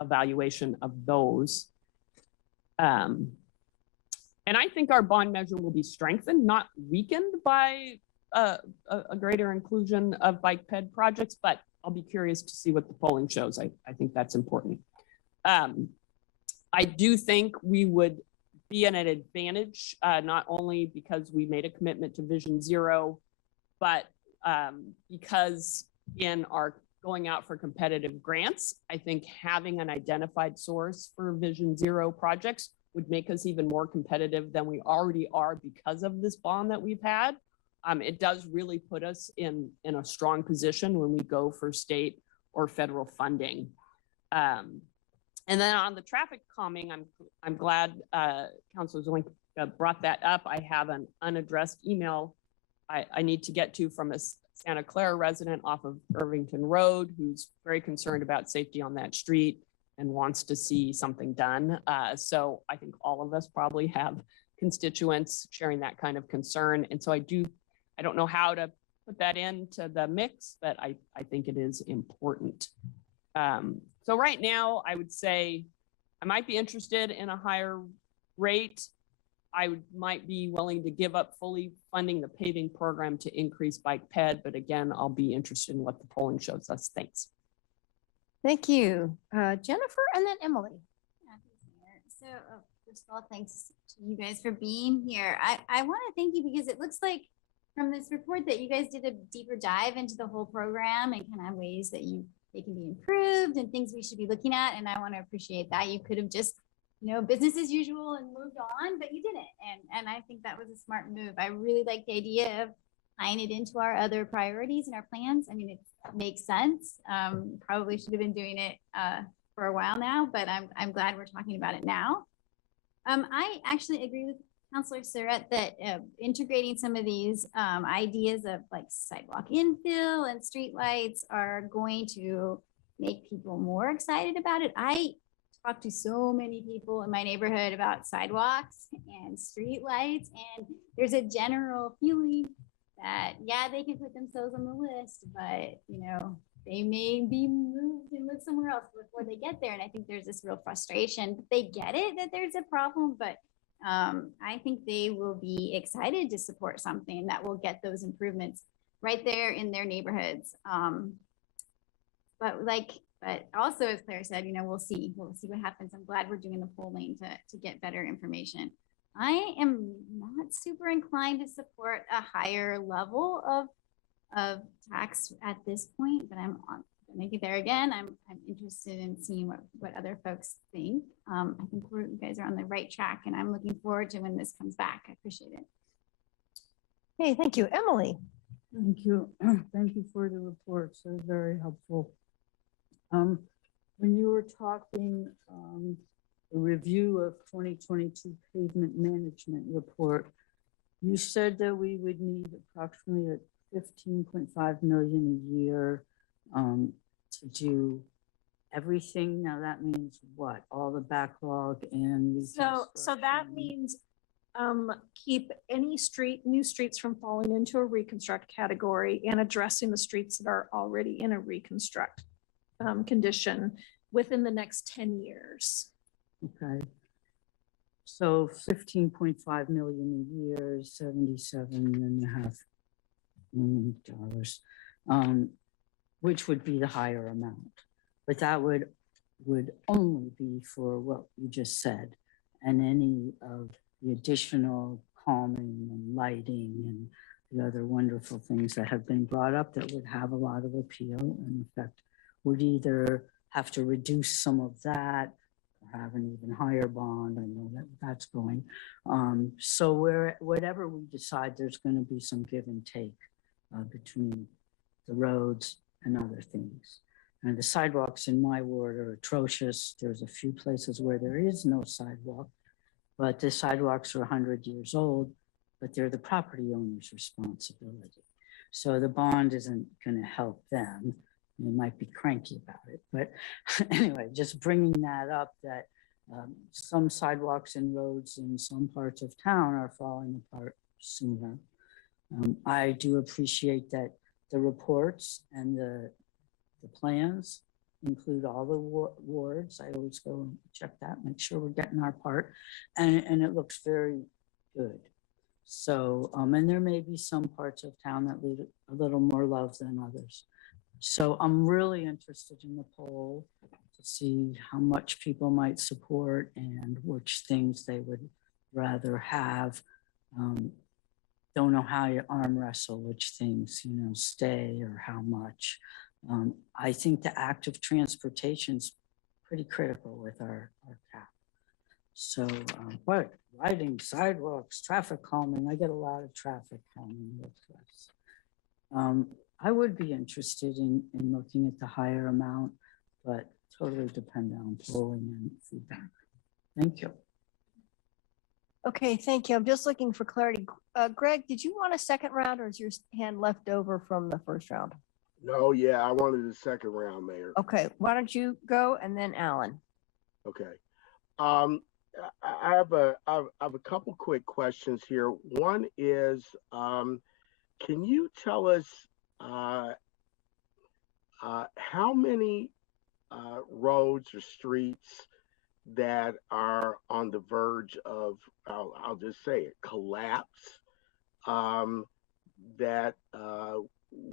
evaluation of those. And I think our bond measure will be strengthened, not weakened by a greater inclusion of bike ped projects, but I'll be curious to see what the polling shows. I think that's important. I do think we would be at an advantage, not only because we made a commitment to Vision Zero, but because in our going out for competitive grants, I think having an identified source for Vision Zero projects would make us even more competitive than we already are because of this bond that we've had. It does really put us in a strong position when we go for state or federal funding. And then on the traffic calming, I'm glad Councilor Zoink brought that up. I have an unaddressed email I need to get to from a Santa Clara resident off of Irvington Road who's very concerned about safety on that street and wants to see something done. So I think all of us probably have constituents sharing that kind of concern. And so I don't know how to put that into the mix, but I think it is important. So right now, I would say I might be interested in a higher rate. Might be willing to give up fully funding the paving program to increase bike ped, but again, I'll be interested in what the polling shows us. Thanks. Thank you. Jennifer and then Emily. So first of all, thanks to you guys for being here. I want to thank you because it looks like from this report that you guys did a deeper dive into the whole program and kind of ways that they can be improved and things we should be looking at. And I want to appreciate that. You could have just, business as usual and moved on, but you didn't. And I think that was a smart move. I really like the idea of tying it into our other priorities and our plans. I mean, it makes sense. Probably should have been doing it for a while now, but I'm glad we're talking about it now. I actually agree with Councilor Surratt that integrating some of these ideas of like sidewalk infill and streetlights are going to make people more excited about it. I talk to so many people in my neighborhood about sidewalks and streetlights, and there's a general feeling that, yeah, they can put themselves on the list, but they may be moved and live somewhere else before they get there. And I think there's this real frustration. They get it that there's a problem, but I think they will be excited to support something that will get those improvements right there in their neighborhoods. But also, as Claire said, we'll see what happens. I'm glad we're doing the polling to get better information. I am not super inclined to support a higher level of tax at this point, but I'm gonna get there again. I'm interested in seeing what other folks think. I think you guys are on the right track, and I'm looking forward to when this comes back. I appreciate it. Hey, thank you. Emily. Thank you. Thank you for the report. So very helpful. When you were talking, the review of 2022 pavement management report, you said that we would need approximately 15.5 million a year to do everything. Now that means what? All the backlog and so that means keep any new streets from falling into a reconstruct category and addressing the streets that are already in a reconstruct condition within the next 10 years. Okay. So 15.5 million a year, $77.5 million, which would be the higher amount. But that would only be for what you just said, and any of the additional calming and lighting and the other wonderful things that have been brought up that would have a lot of appeal and effect would either have to reduce some of that or have an even higher bond. I know that's going. So whatever we decide, there's going to be some give and take between the roads and other things. And the sidewalks in my ward are atrocious. There's a few places where there is no sidewalk, but the sidewalks are 100 years old, but they're the property owner's responsibility. So the bond isn't going to help them. They might be cranky about it, but anyway, just bringing that up, that some sidewalks and roads in some parts of town are falling apart sooner. I do appreciate that the reports and the plans include all the wards. I always go and check that, make sure we're getting our part, and it looks very good. So, and there may be some parts of town that need a little more love than others. So I'm really interested in the poll to see how much people might support and which things they would rather have. Don't know how you arm wrestle which things, stay or how much. I think the active transportation's pretty critical with our cap. So, but lighting, sidewalks, traffic calming, I get a lot of traffic calming requests. I would be interested in looking at the higher amount, but totally depend on polling and feedback. Thank you. Okay, thank you. I'm just looking for clarity. Greg, did you want a second round or is your hand left over from the first round? No, yeah, I wanted a second round, Mayor. Okay, why don't you go and then Alan? Okay. I have a couple quick questions here. One is, can you tell us how many roads or streets that are on the verge of, I'll just say it, collapse, that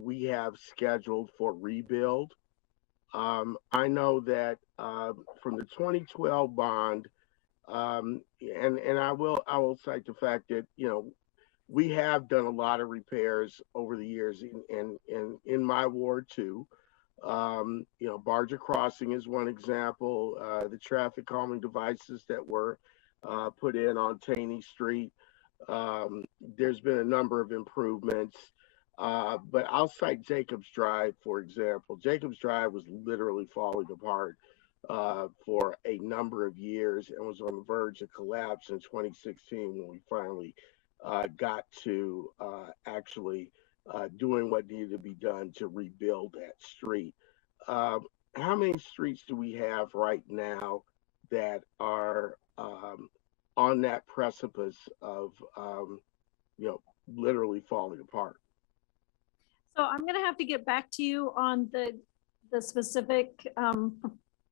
we have scheduled for rebuild? I know that from the 2012 bond, and I will cite the fact that, we have done a lot of repairs over the years in my ward too. Barger Crossing is one example. The traffic calming devices that were put in on Taney Street. There's been a number of improvements. But I'll cite Jacobs Drive, for example. Jacobs Drive was literally falling apart for a number of years and was on the verge of collapse in 2016 when we finally got to actually doing what needed to be done to rebuild that street. How many streets do we have right now that are on that precipice of, literally falling apart? So I'm going to have to get back to you on the specific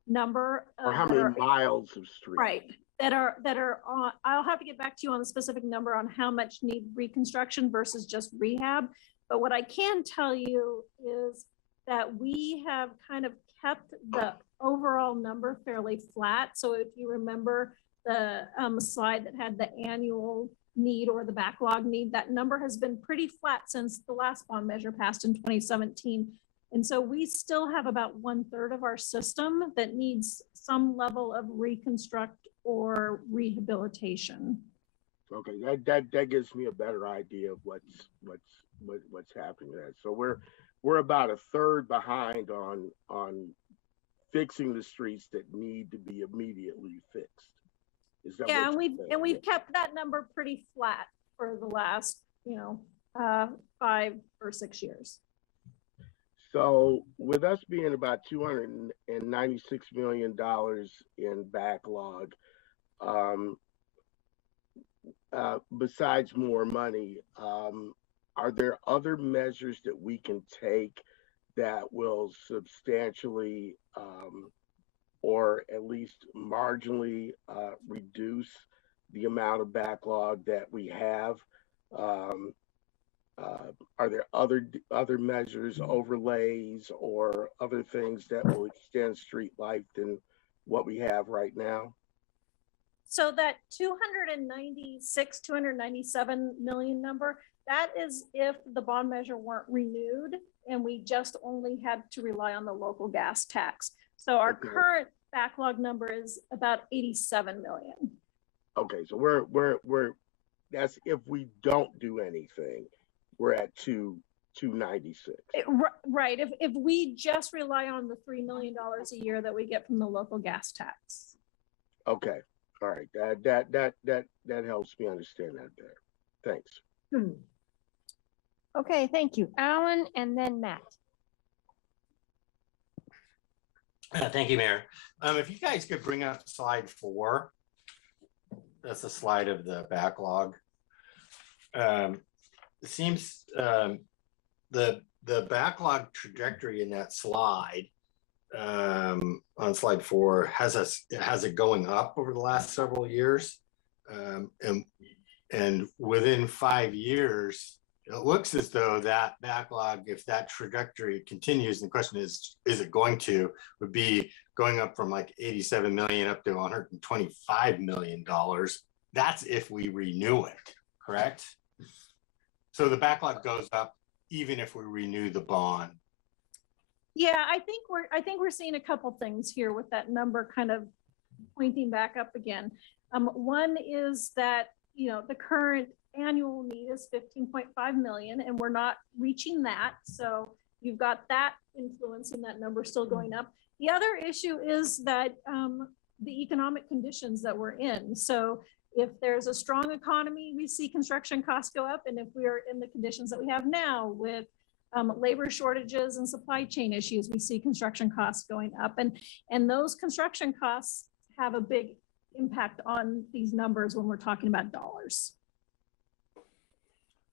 number. Or how many miles of street? Right. That are on, I'll have to get back to you on the specific number on how much need reconstruction versus just rehab. But what I can tell you is that we have kind of kept the overall number fairly flat. So if you remember the slide that had the annual need or the backlog need, that number has been pretty flat since the last bond measure passed in 2017. And so we still have about 1/3 of our system that needs some level of reconstruct or rehabilitation. Okay, that gives me a better idea of what's happening there. So we're about 1/3 behind on fixing the streets that need to be immediately fixed. Is that Yeah, and we've kept that number pretty flat for the last 5 or 6 years. So with us being about $296 million in backlog, besides more money, are there other measures that we can take that will substantially or at least marginally reduce the amount of backlog that we have? Are there other measures, overlays, or other things that will extend street life than what we have right now? So that 297 million number, that is if the bond measure weren't renewed and we just only had to rely on the local gas tax. So our current backlog number is about 87 million. Okay, so we're that's if we don't do anything, we're at 296. Right. If we just rely on the $3 million a year that we get from the local gas tax. Okay. All right. That helps me understand that better. Thanks. Okay, thank you. Alan and then Matt. Thank you, Mayor. If you guys could bring up slide 4, that's a slide of the backlog. It seems the backlog trajectory in that slide on slide 4 has it going up over the last several years, and within 5 years it looks as though that backlog, if that trajectory continues, and the question is it going to, would be going up from like 87 million up to $125 million. That's if we renew it, correct? So the backlog goes up even if we renew the bond. Yeah, I think we're seeing a couple things here with that number kind of pointing back up again. One is that, the current annual need is 15.5 million and we're not reaching that. So you've got that influencing that number still going up. The other issue is that the economic conditions that we're in. So if there's a strong economy, we see construction costs go up. And if we're in the conditions that we have now with labor shortages and supply chain issues, we see construction costs going up. And those construction costs have a big impact on these numbers when we're talking about dollars.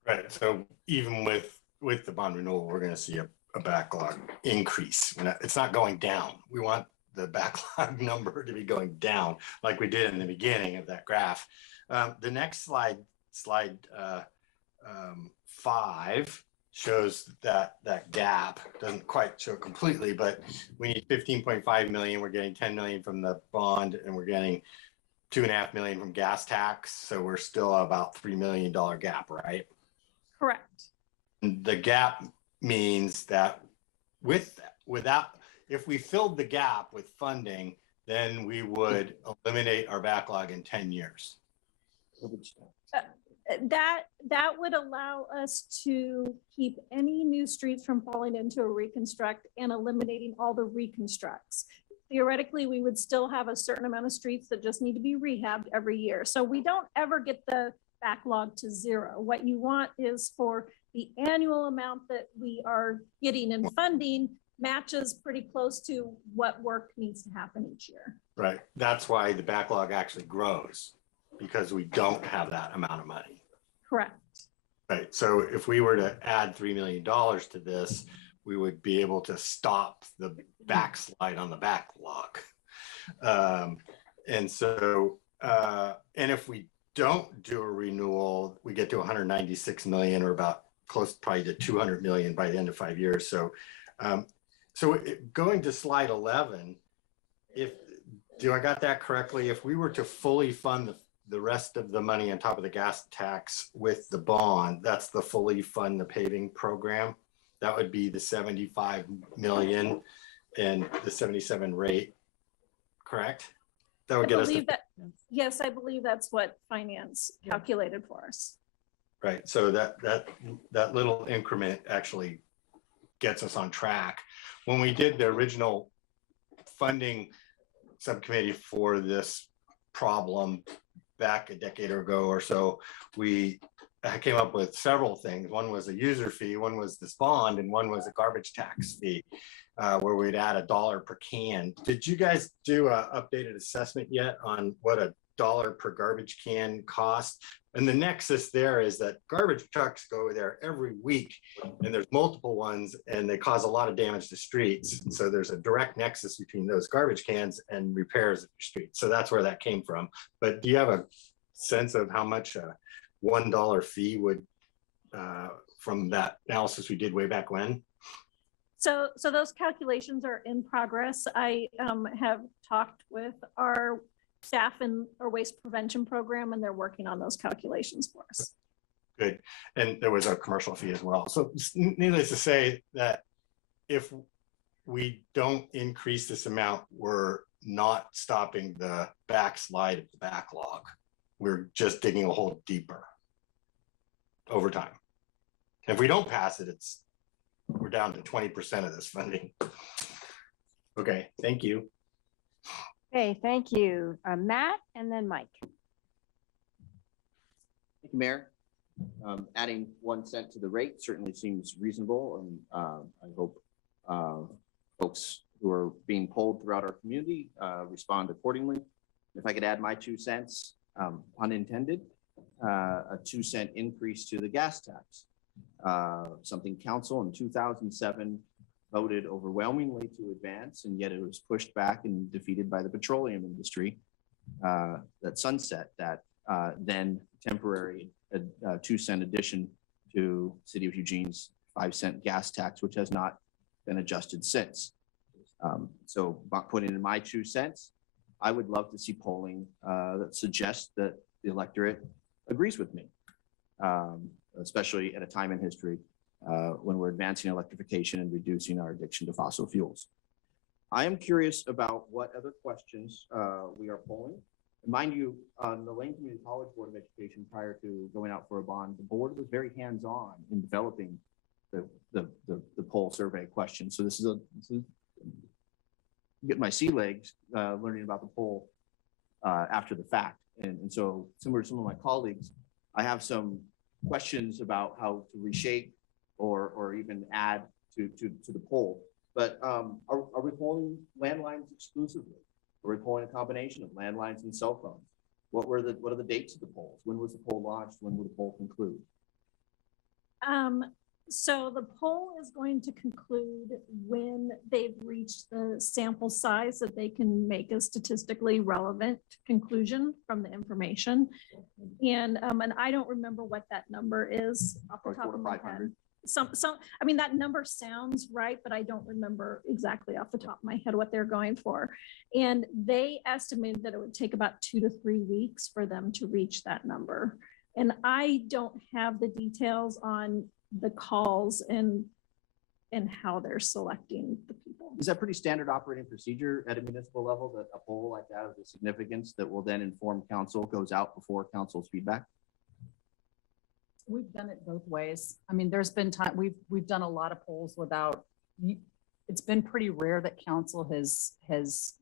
Right. So even with the bond renewal, we're going to see a backlog increase. It's not going down. We want the backlog number to be going down like we did in the beginning of that graph. The next slide 5 shows that gap. Doesn't quite show it completely, but we need 15.5 million. We're getting 10 million from the bond and we're getting 2.5 million from gas tax. So we're still about $3 million gap, right? Correct. The gap means that if we filled the gap with funding, then we would eliminate our backlog in 10 years. That would allow us to keep any new streets from falling into a reconstruct and eliminating all the reconstructs. Theoretically, we would still have a certain amount of streets that just need to be rehabbed every year. So we don't ever get the backlog to zero. What you want is for the annual amount that we are getting in funding matches pretty close to what work needs to happen each year. Right. That's why the backlog actually grows, because we don't have that amount of money. Correct. Right. So if we were to add $3 million to this, we would be able to stop the backslide on the backlog. And if we don't do a renewal, we get to 196 million, or about close probably to 200 million by the end of 5 years. So, going to slide 11, do I got that correctly? If we were to fully fund the rest of the money on top of the gas tax with the bond, that's the fully fund the paving program. That would be the 75 million and the 77 rate, correct? That would get us to, yes, I believe that's what finance calculated for us. right. So that little increment actually gets us on track. When we did the original funding subcommittee for this problem back a decade ago or so, we came up with several things. One was a user fee, one was this bond, and one was a garbage tax fee, where we'd add $1 per can. Did you guys do an updated assessment yet on what $1 per garbage can costs? And the nexus there is that garbage trucks go there every week, and there's multiple ones, and they cause a lot of damage to streets. And so there's a direct nexus between those garbage cans and repairs of your street. So that's where that came from. But do you have a sense of how much a $1 fee would, from that analysis we did way back when? So those calculations are in progress. I have talked with our staff in our waste prevention program, and they're working on those calculations for us. Good. And there was a commercial fee as well. So needless to say that if we don't increase this amount, we're not stopping the backslide of the backlog. We're just digging a hole deeper over time. And if we don't pass it, we're down to 20% of this funding. Okay, thank you. Okay, thank you. Matt and then Mike. Thank you, Mayor. Adding 1 cent to the rate certainly seems reasonable, and I hope folks who are being polled throughout our community respond accordingly. If I could add my 2 cents, unintended, a 2 cent increase to the gas tax, something council in 2007 voted overwhelmingly to advance, and yet it was pushed back and defeated by the petroleum industry that sunset that then temporary 2 cent addition to City of Eugene's 5-cent gas tax, which has not been adjusted since. So putting in my 2 cents, I would love to see polling that suggests that the electorate agrees with me, especially at a time in history when we're advancing electrification and reducing our addiction to fossil fuels. I am curious about what other questions we are polling. And mind you, on the Lane Community College Board of Education, prior to going out for a bond, the board was very hands-on in developing the poll survey questions. So this is get my sea legs learning about the poll after the fact. And so similar to some of my colleagues, I have some questions about how to reshape or even add to the poll. But are we polling landlines exclusively? Are we polling a combination of landlines and cell phones? What are the dates of the polls? When was the poll launched? When will the poll conclude? So the poll is going to conclude when they've reached the sample size that they can make a statistically relevant conclusion from the information. And I don't remember what that number is off the Probably top of my 400 to head. 500. I mean, that number sounds right, but I don't remember exactly off the top of my head what they're going for. And they estimated that it would take about 2 to 3 weeks for them to reach that number. And I don't have the details on the calls and how they're selecting the people. Is that pretty standard operating procedure at a municipal level, that a poll like that of the significance that will then inform council goes out before council's feedback? We've done it both ways. I mean, there's been time, we've done a lot of polls without, it's been pretty rare that council has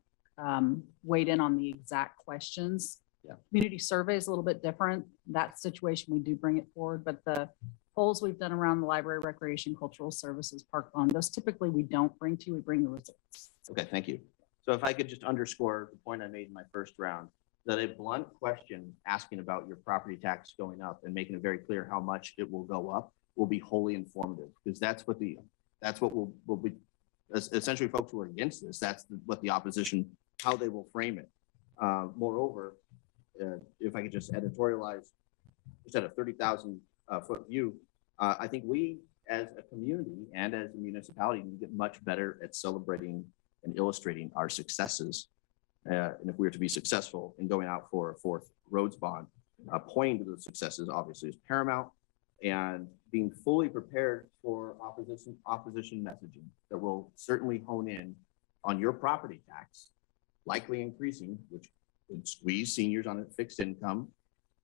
weighed in on the exact questions. Yeah. Community survey is a little bit different. That situation, we do bring it forward, but the polls we've done around the library, recreation, cultural services, park bond, those typically we don't bring to you, we bring the results. Okay, thank you. So if I could just underscore the point I made in my first round, that a blunt question asking about your property tax going up and making it very clear how much it will go up will be wholly informative, because that's what will be essentially folks who are against this. That's what the opposition, how they will frame it. Moreover, if I could just editorialize, just at a 30,000 foot view, I think we as a community and as a municipality need to get much better at celebrating and illustrating our successes. And if we are to be successful in going out for a 4th roads bond, pointing to the successes obviously is paramount, and being fully prepared for opposition messaging that will certainly hone in on your property tax, likely increasing, which would squeeze seniors on a fixed income,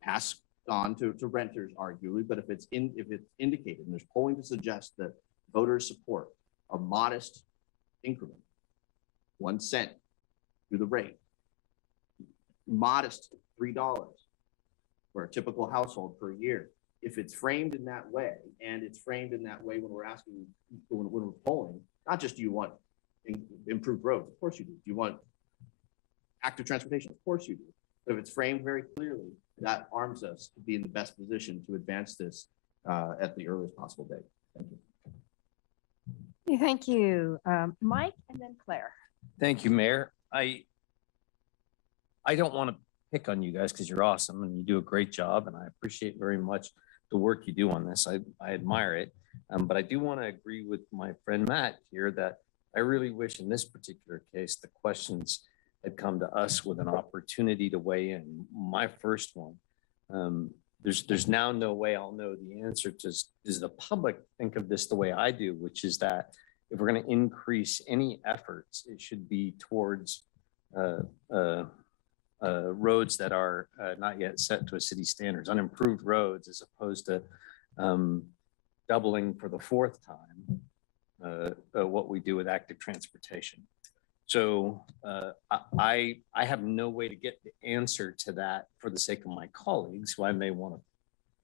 pass on to renters arguably, but if it's indicated, and there's polling to suggest that voters support a modest increment, 1 cent through the rate, modest $3 for a typical household per year. If it's framed in that way, and it's framed in that way when we're asking, when we're polling, not just do you want improved roads, of course you do. Do you want active transportation? Of course you do. But if it's framed very clearly, that arms us to be in the best position to advance this at the earliest possible date. Thank you. Thank you. Mike and then Claire. Thank you, Mayor. I don't want to pick on you guys because you're awesome and you do a great job, and I appreciate very much the work you do on this. I admire it. But I do want to agree with my friend Matt here that I really wish in this particular case the questions had come to us with an opportunity to weigh in. My first one, there's now no way I'll know the answer to, does the public think of this the way I do, which is that if we're going to increase any efforts, it should be towards roads that are not yet set to a city standards, unimproved roads, as opposed to doubling for the 4th time what we do with active transportation. So I have no way to get the answer to that for the sake of my colleagues, who I may want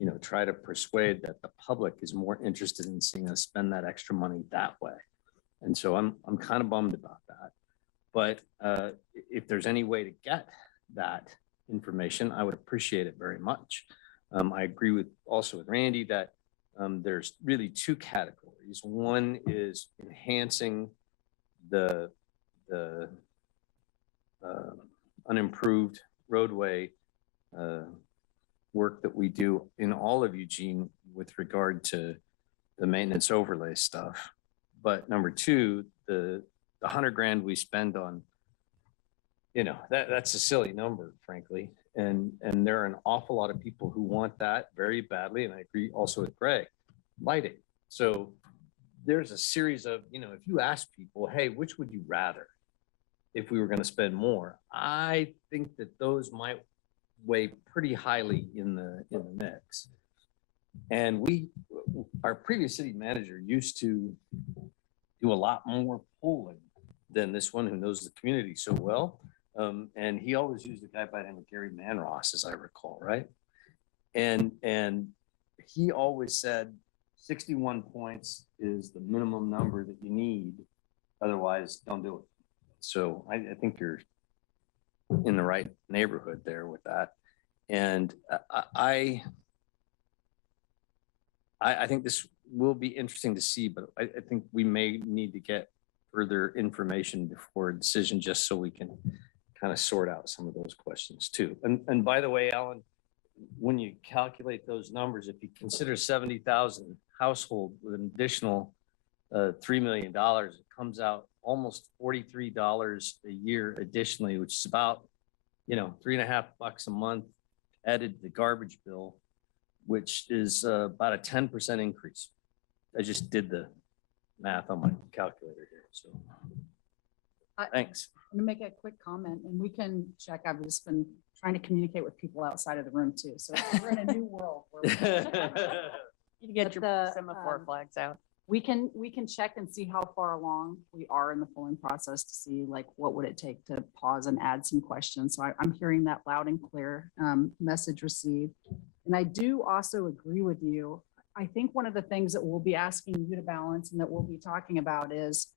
to, try to persuade that the public is more interested in seeing us spend that extra money that way. And so I'm kind of bummed about that. But if there's any way to get that information, I would appreciate it very much. I agree also with Randy that there's really 2 categories. One is enhancing the unimproved roadway work that we do in all of Eugene with regard to the maintenance overlay stuff. But number two, the 100 grand we spend on, that's a silly number, frankly. And there are an awful lot of people who want that very badly. And I agree also with Greg, lighting. So there's a series of, if you ask people, hey, which would you rather if we were going to spend more? I think that those might weigh pretty highly in the mix. And our previous city manager used to do a lot more polling than this one who knows the community so well. And he always used a guy by the name of Gary Manross, as I recall, right? And he always said 61 points is the minimum number that you need. Otherwise, don't do it. So I think you're in the right neighborhood there with that. And I think this will be interesting to see, but I think we may need to get further information before a decision, just so we can kind of sort out some of those questions too. And by the way, Alan, when you calculate those numbers, if you consider 70,000 household with an additional $3 million, it comes out almost $43 a year additionally, which is about, $3.50 a month added to the garbage bill, which is about a 10% increase. I just did the math on my calculator here. So thanks. I'm gonna make a quick comment, and we can check. I've just been trying to communicate with people outside of the room too. So we're in a new world. You get But your the, semaphore flags out. We can check and see how far along we are in the polling process to see like what would it take to pause and add some questions. So I'm hearing that loud and clear, message received. And I do also agree with you. I think one of the things that we'll be asking you to balance and that we'll be talking about is,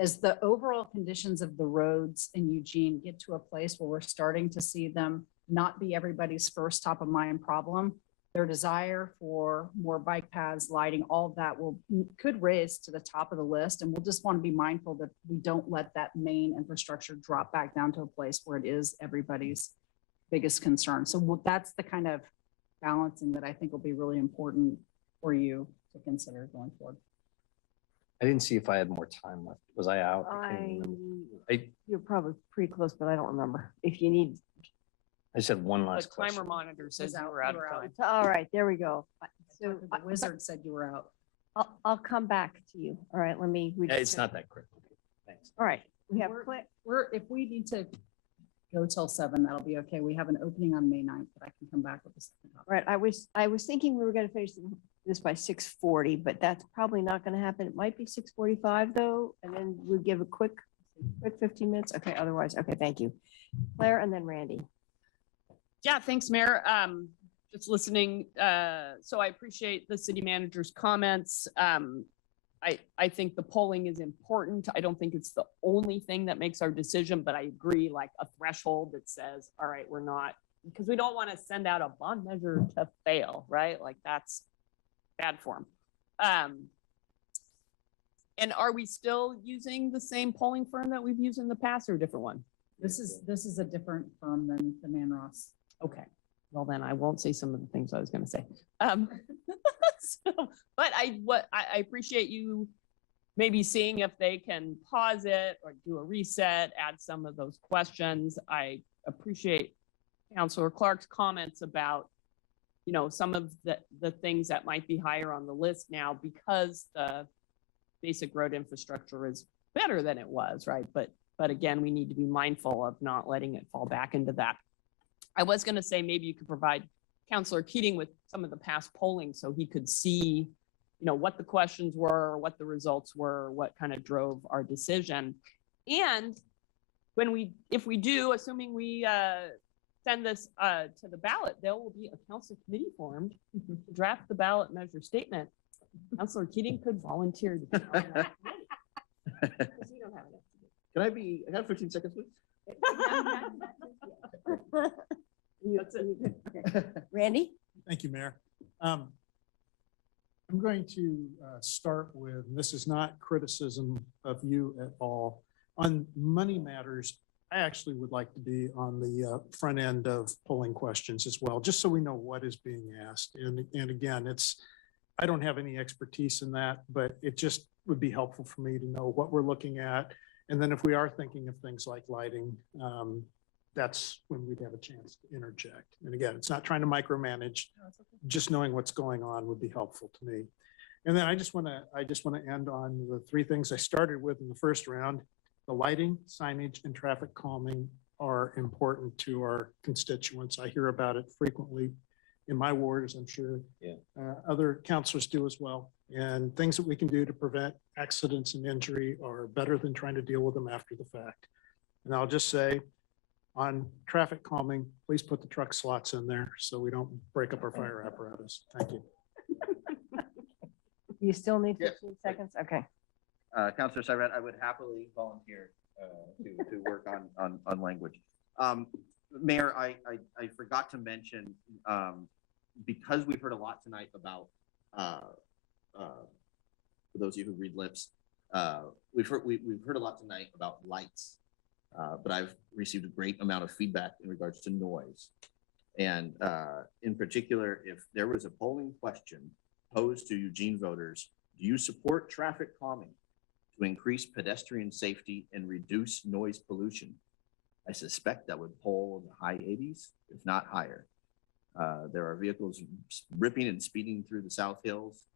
as the overall conditions of the roads in Eugene get to a place where we're starting to see them not be everybody's first top of mind problem, their desire for more bike paths, lighting, all of that could raise to the top of the list. And we'll just want to be mindful that we don't let that main infrastructure drop back down to a place where it is everybody's biggest concern. So that's the kind of balancing that I think will be really important for you to consider going forward. I didn't see if I had more time left. Was I out? I can't remember. You're probably pretty close, but I don't remember. If you need, I said one The last timer question. monitor says out, you were out you of were out. time. all right, there we go. So The wizard said you were out. I'll come back to you. All right, Yeah, it's not that critical. Thanks. All right, we have, If we need to go till 7, that'll be okay. We have an opening on May 9th, but I can come back with the second topic. right, I was thinking we were going to finish this by 6:40, but that's probably not going to happen. It might be 6:45 though, and then we'll give a quick 15 minutes. Okay, otherwise, okay, thank you. Claire and then Randy. Yeah, thanks, Mayor. Just listening. So I appreciate the city manager's comments. I think the polling is important. I don't think it's the only thing that makes our decision, but I agree, like a threshold that says, all right, we're not, because we don't want to send out a bond measure to fail, right? Like that's bad form. And are we still using the same polling firm that we've used in the past or a different one? This is a different firm than the Manross. Okay, well then I won't say some of the things I was going to say. But I appreciate you maybe seeing if they can pause it or do a reset, add some of those questions. I appreciate Councilor Clark's comments about, some of the things that might be higher on the list now because the basic road infrastructure is better than it was, right? But again, we need to be mindful of not letting it fall back into that. I was going to say maybe you could provide Councilor Keating with some of the past polling so he could see, what the questions were, what the results were, what kind of drove our decision. And if we do, assuming we send this to the ballot, there will be a council committee formed to draft the ballot measure statement. Councilor Keating could volunteer to be on that committee. Because you don't have enough to do. I got 15 seconds, please? Okay. Randy? Thank you, Mayor. I'm going to start with, and this is not criticism of you at all. On money matters, I actually would like to be on the front end of polling questions as well, just so we know what is being asked. And again, I don't have any expertise in that, but it just would be helpful for me to know what we're looking at. And then if we are thinking of things like lighting, that's when we'd have a chance to interject. And again, it's not trying to micromanage, just knowing what's going on would be helpful to me. And then I just want to end on the three things I started with in the first round. The lighting, signage, and traffic calming are important to our constituents. I hear about it frequently in my ward, as I'm sure other councilors do as well. And things that we can do to prevent accidents and injury are better than trying to deal with them after the fact. And I'll just say, on traffic calming, please put the truck slots in there so we don't break up our fire apparatus. Thank you. You still need Yes. 15 seconds? Okay. Councilor Syret, I would happily volunteer to work on language. Mayor, I forgot to mention, because we've heard a lot tonight about, for those of you who read lips, we've heard a lot tonight about lights, but I've received a great amount of feedback in regards to noise. And in particular, if there was a polling question posed to Eugene voters, do you support traffic calming to increase pedestrian safety and reduce noise pollution? I suspect that would poll in the high 80s, if not higher. There are vehicles ripping and speeding through the South Hills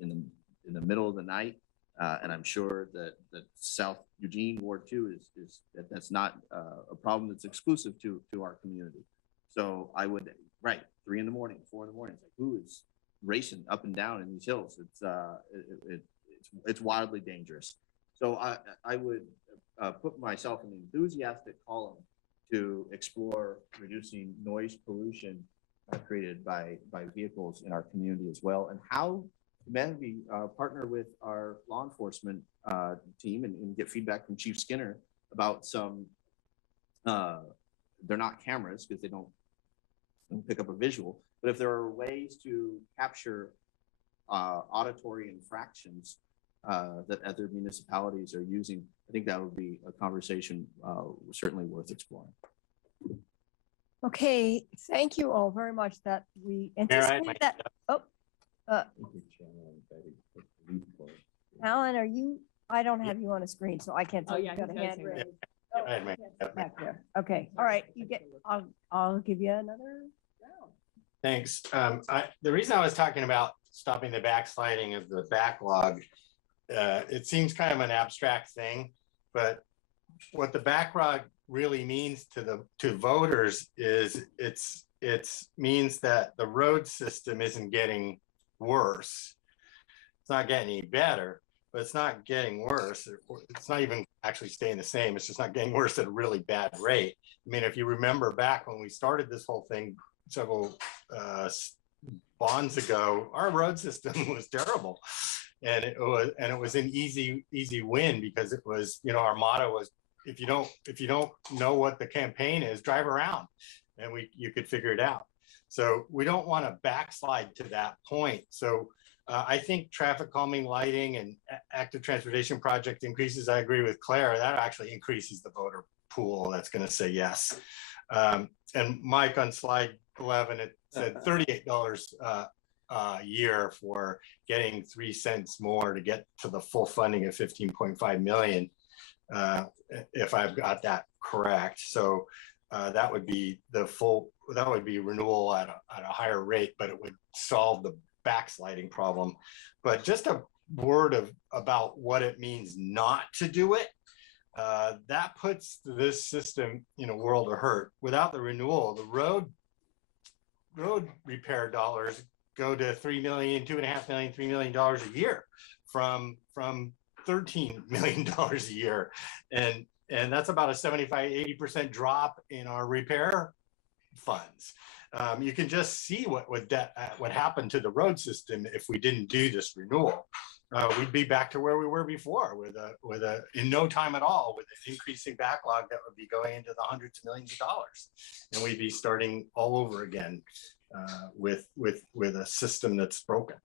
in the middle of the night, and I'm sure that South Eugene Ward 2 that's not a problem that's exclusive to our community. So I would 3 in the morning, 4 in the morning. It's like, who is racing up and down in these hills? It's wildly dangerous. So I would put myself in the enthusiastic column to explore reducing noise pollution created by vehicles in our community as well, and how maybe partner with our law enforcement team and get feedback from Chief Skinner about some, they're not cameras because they don't pick up a visual, but if there are ways to capture auditory infractions that other municipalities are using, I think that would be a conversation certainly worth exploring. Okay, thank you all very much that we anticipate that. Oh, Alan, are you, I don't have you on a screen, so I can't tell you got a hand raised. Oh, yes, back there. Okay, all right, you get, I'll give you another round. Thanks. The reason I was talking about stopping the backsliding of the backlog, it seems kind of an abstract thing, but what the backlog really means to voters is it means that the road system isn't getting worse. It's not getting any better, but it's not getting worse. It's not even actually staying the same. It's just not getting worse at a really bad rate. I mean, if you remember back when we started this whole thing several bonds ago, our road system was terrible. And it was an easy win because it was, our motto was, if you don't know what the campaign is, drive around, and you could figure it out. So we don't want to backslide to that point. So I think traffic calming, lighting, and active transportation project increases. I agree with Claire. That actually increases the voter pool that's going to say yes. And Mike, on slide 11, it said $38 a year for getting 3 cents more to get to the full funding of 15.5 million. If I've got that correct. So that would be renewal at a higher rate, but it would solve the backsliding problem. But just a word about what it means not to do it. That puts this system in a world of hurt. Without the renewal, the road repair dollars go to $3 million, $2.5 million, $3 million a year from $13 million a year. And that's about a 75-80% drop in our repair funds. You can just see what happened to the road system if we didn't do this renewal. We'd be back to where we were before with in no time at all, with an increasing backlog that would be going into the hundreds of millions of dollars. And we'd be starting all over again with a system that's broken.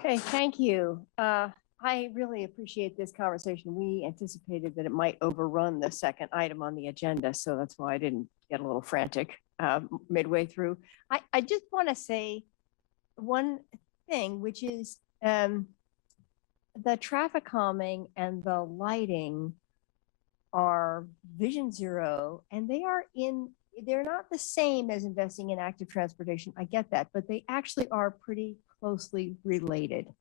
Okay, thank you. I really appreciate this conversation. We anticipated that it might overrun the second item on the agenda, so that's why I didn't get a little frantic midway through. I just want to say one thing, which is the traffic calming and the lighting are Vision Zero, and they're not the same as investing in active transportation. I get that, but they actually are pretty closely related.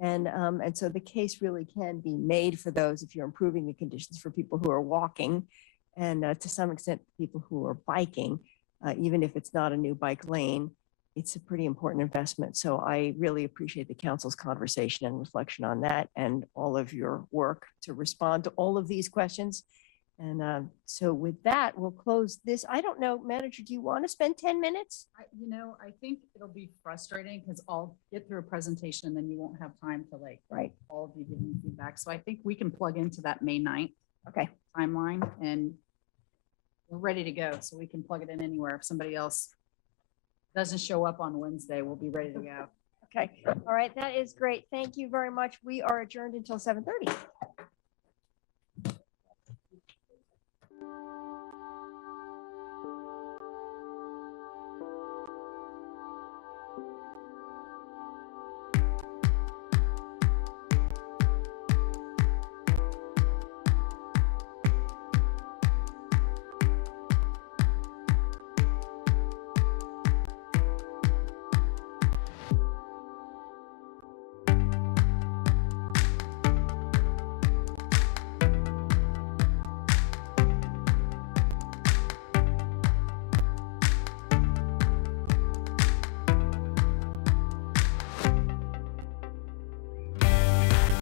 And so the case really can be made for those if you're improving the conditions for people who are walking and to some extent, people who are biking, even if it's not a new bike lane, it's a pretty important investment. So I really appreciate the council's conversation and reflection on that and all of your work to respond to all of these questions. And so with that, we'll close this. I don't know, manager, do you want to spend 10 minutes? I think it'll be frustrating because I'll get through a presentation and then you won't have time to Right. all of you giving feedback. So I think we can plug into that May 9th Okay. timeline and we're ready to go. So we can plug it in anywhere. If somebody else doesn't show up on Wednesday, we'll be ready to go. Okay. All right. That is great. Thank you very much. We are adjourned until 7:30.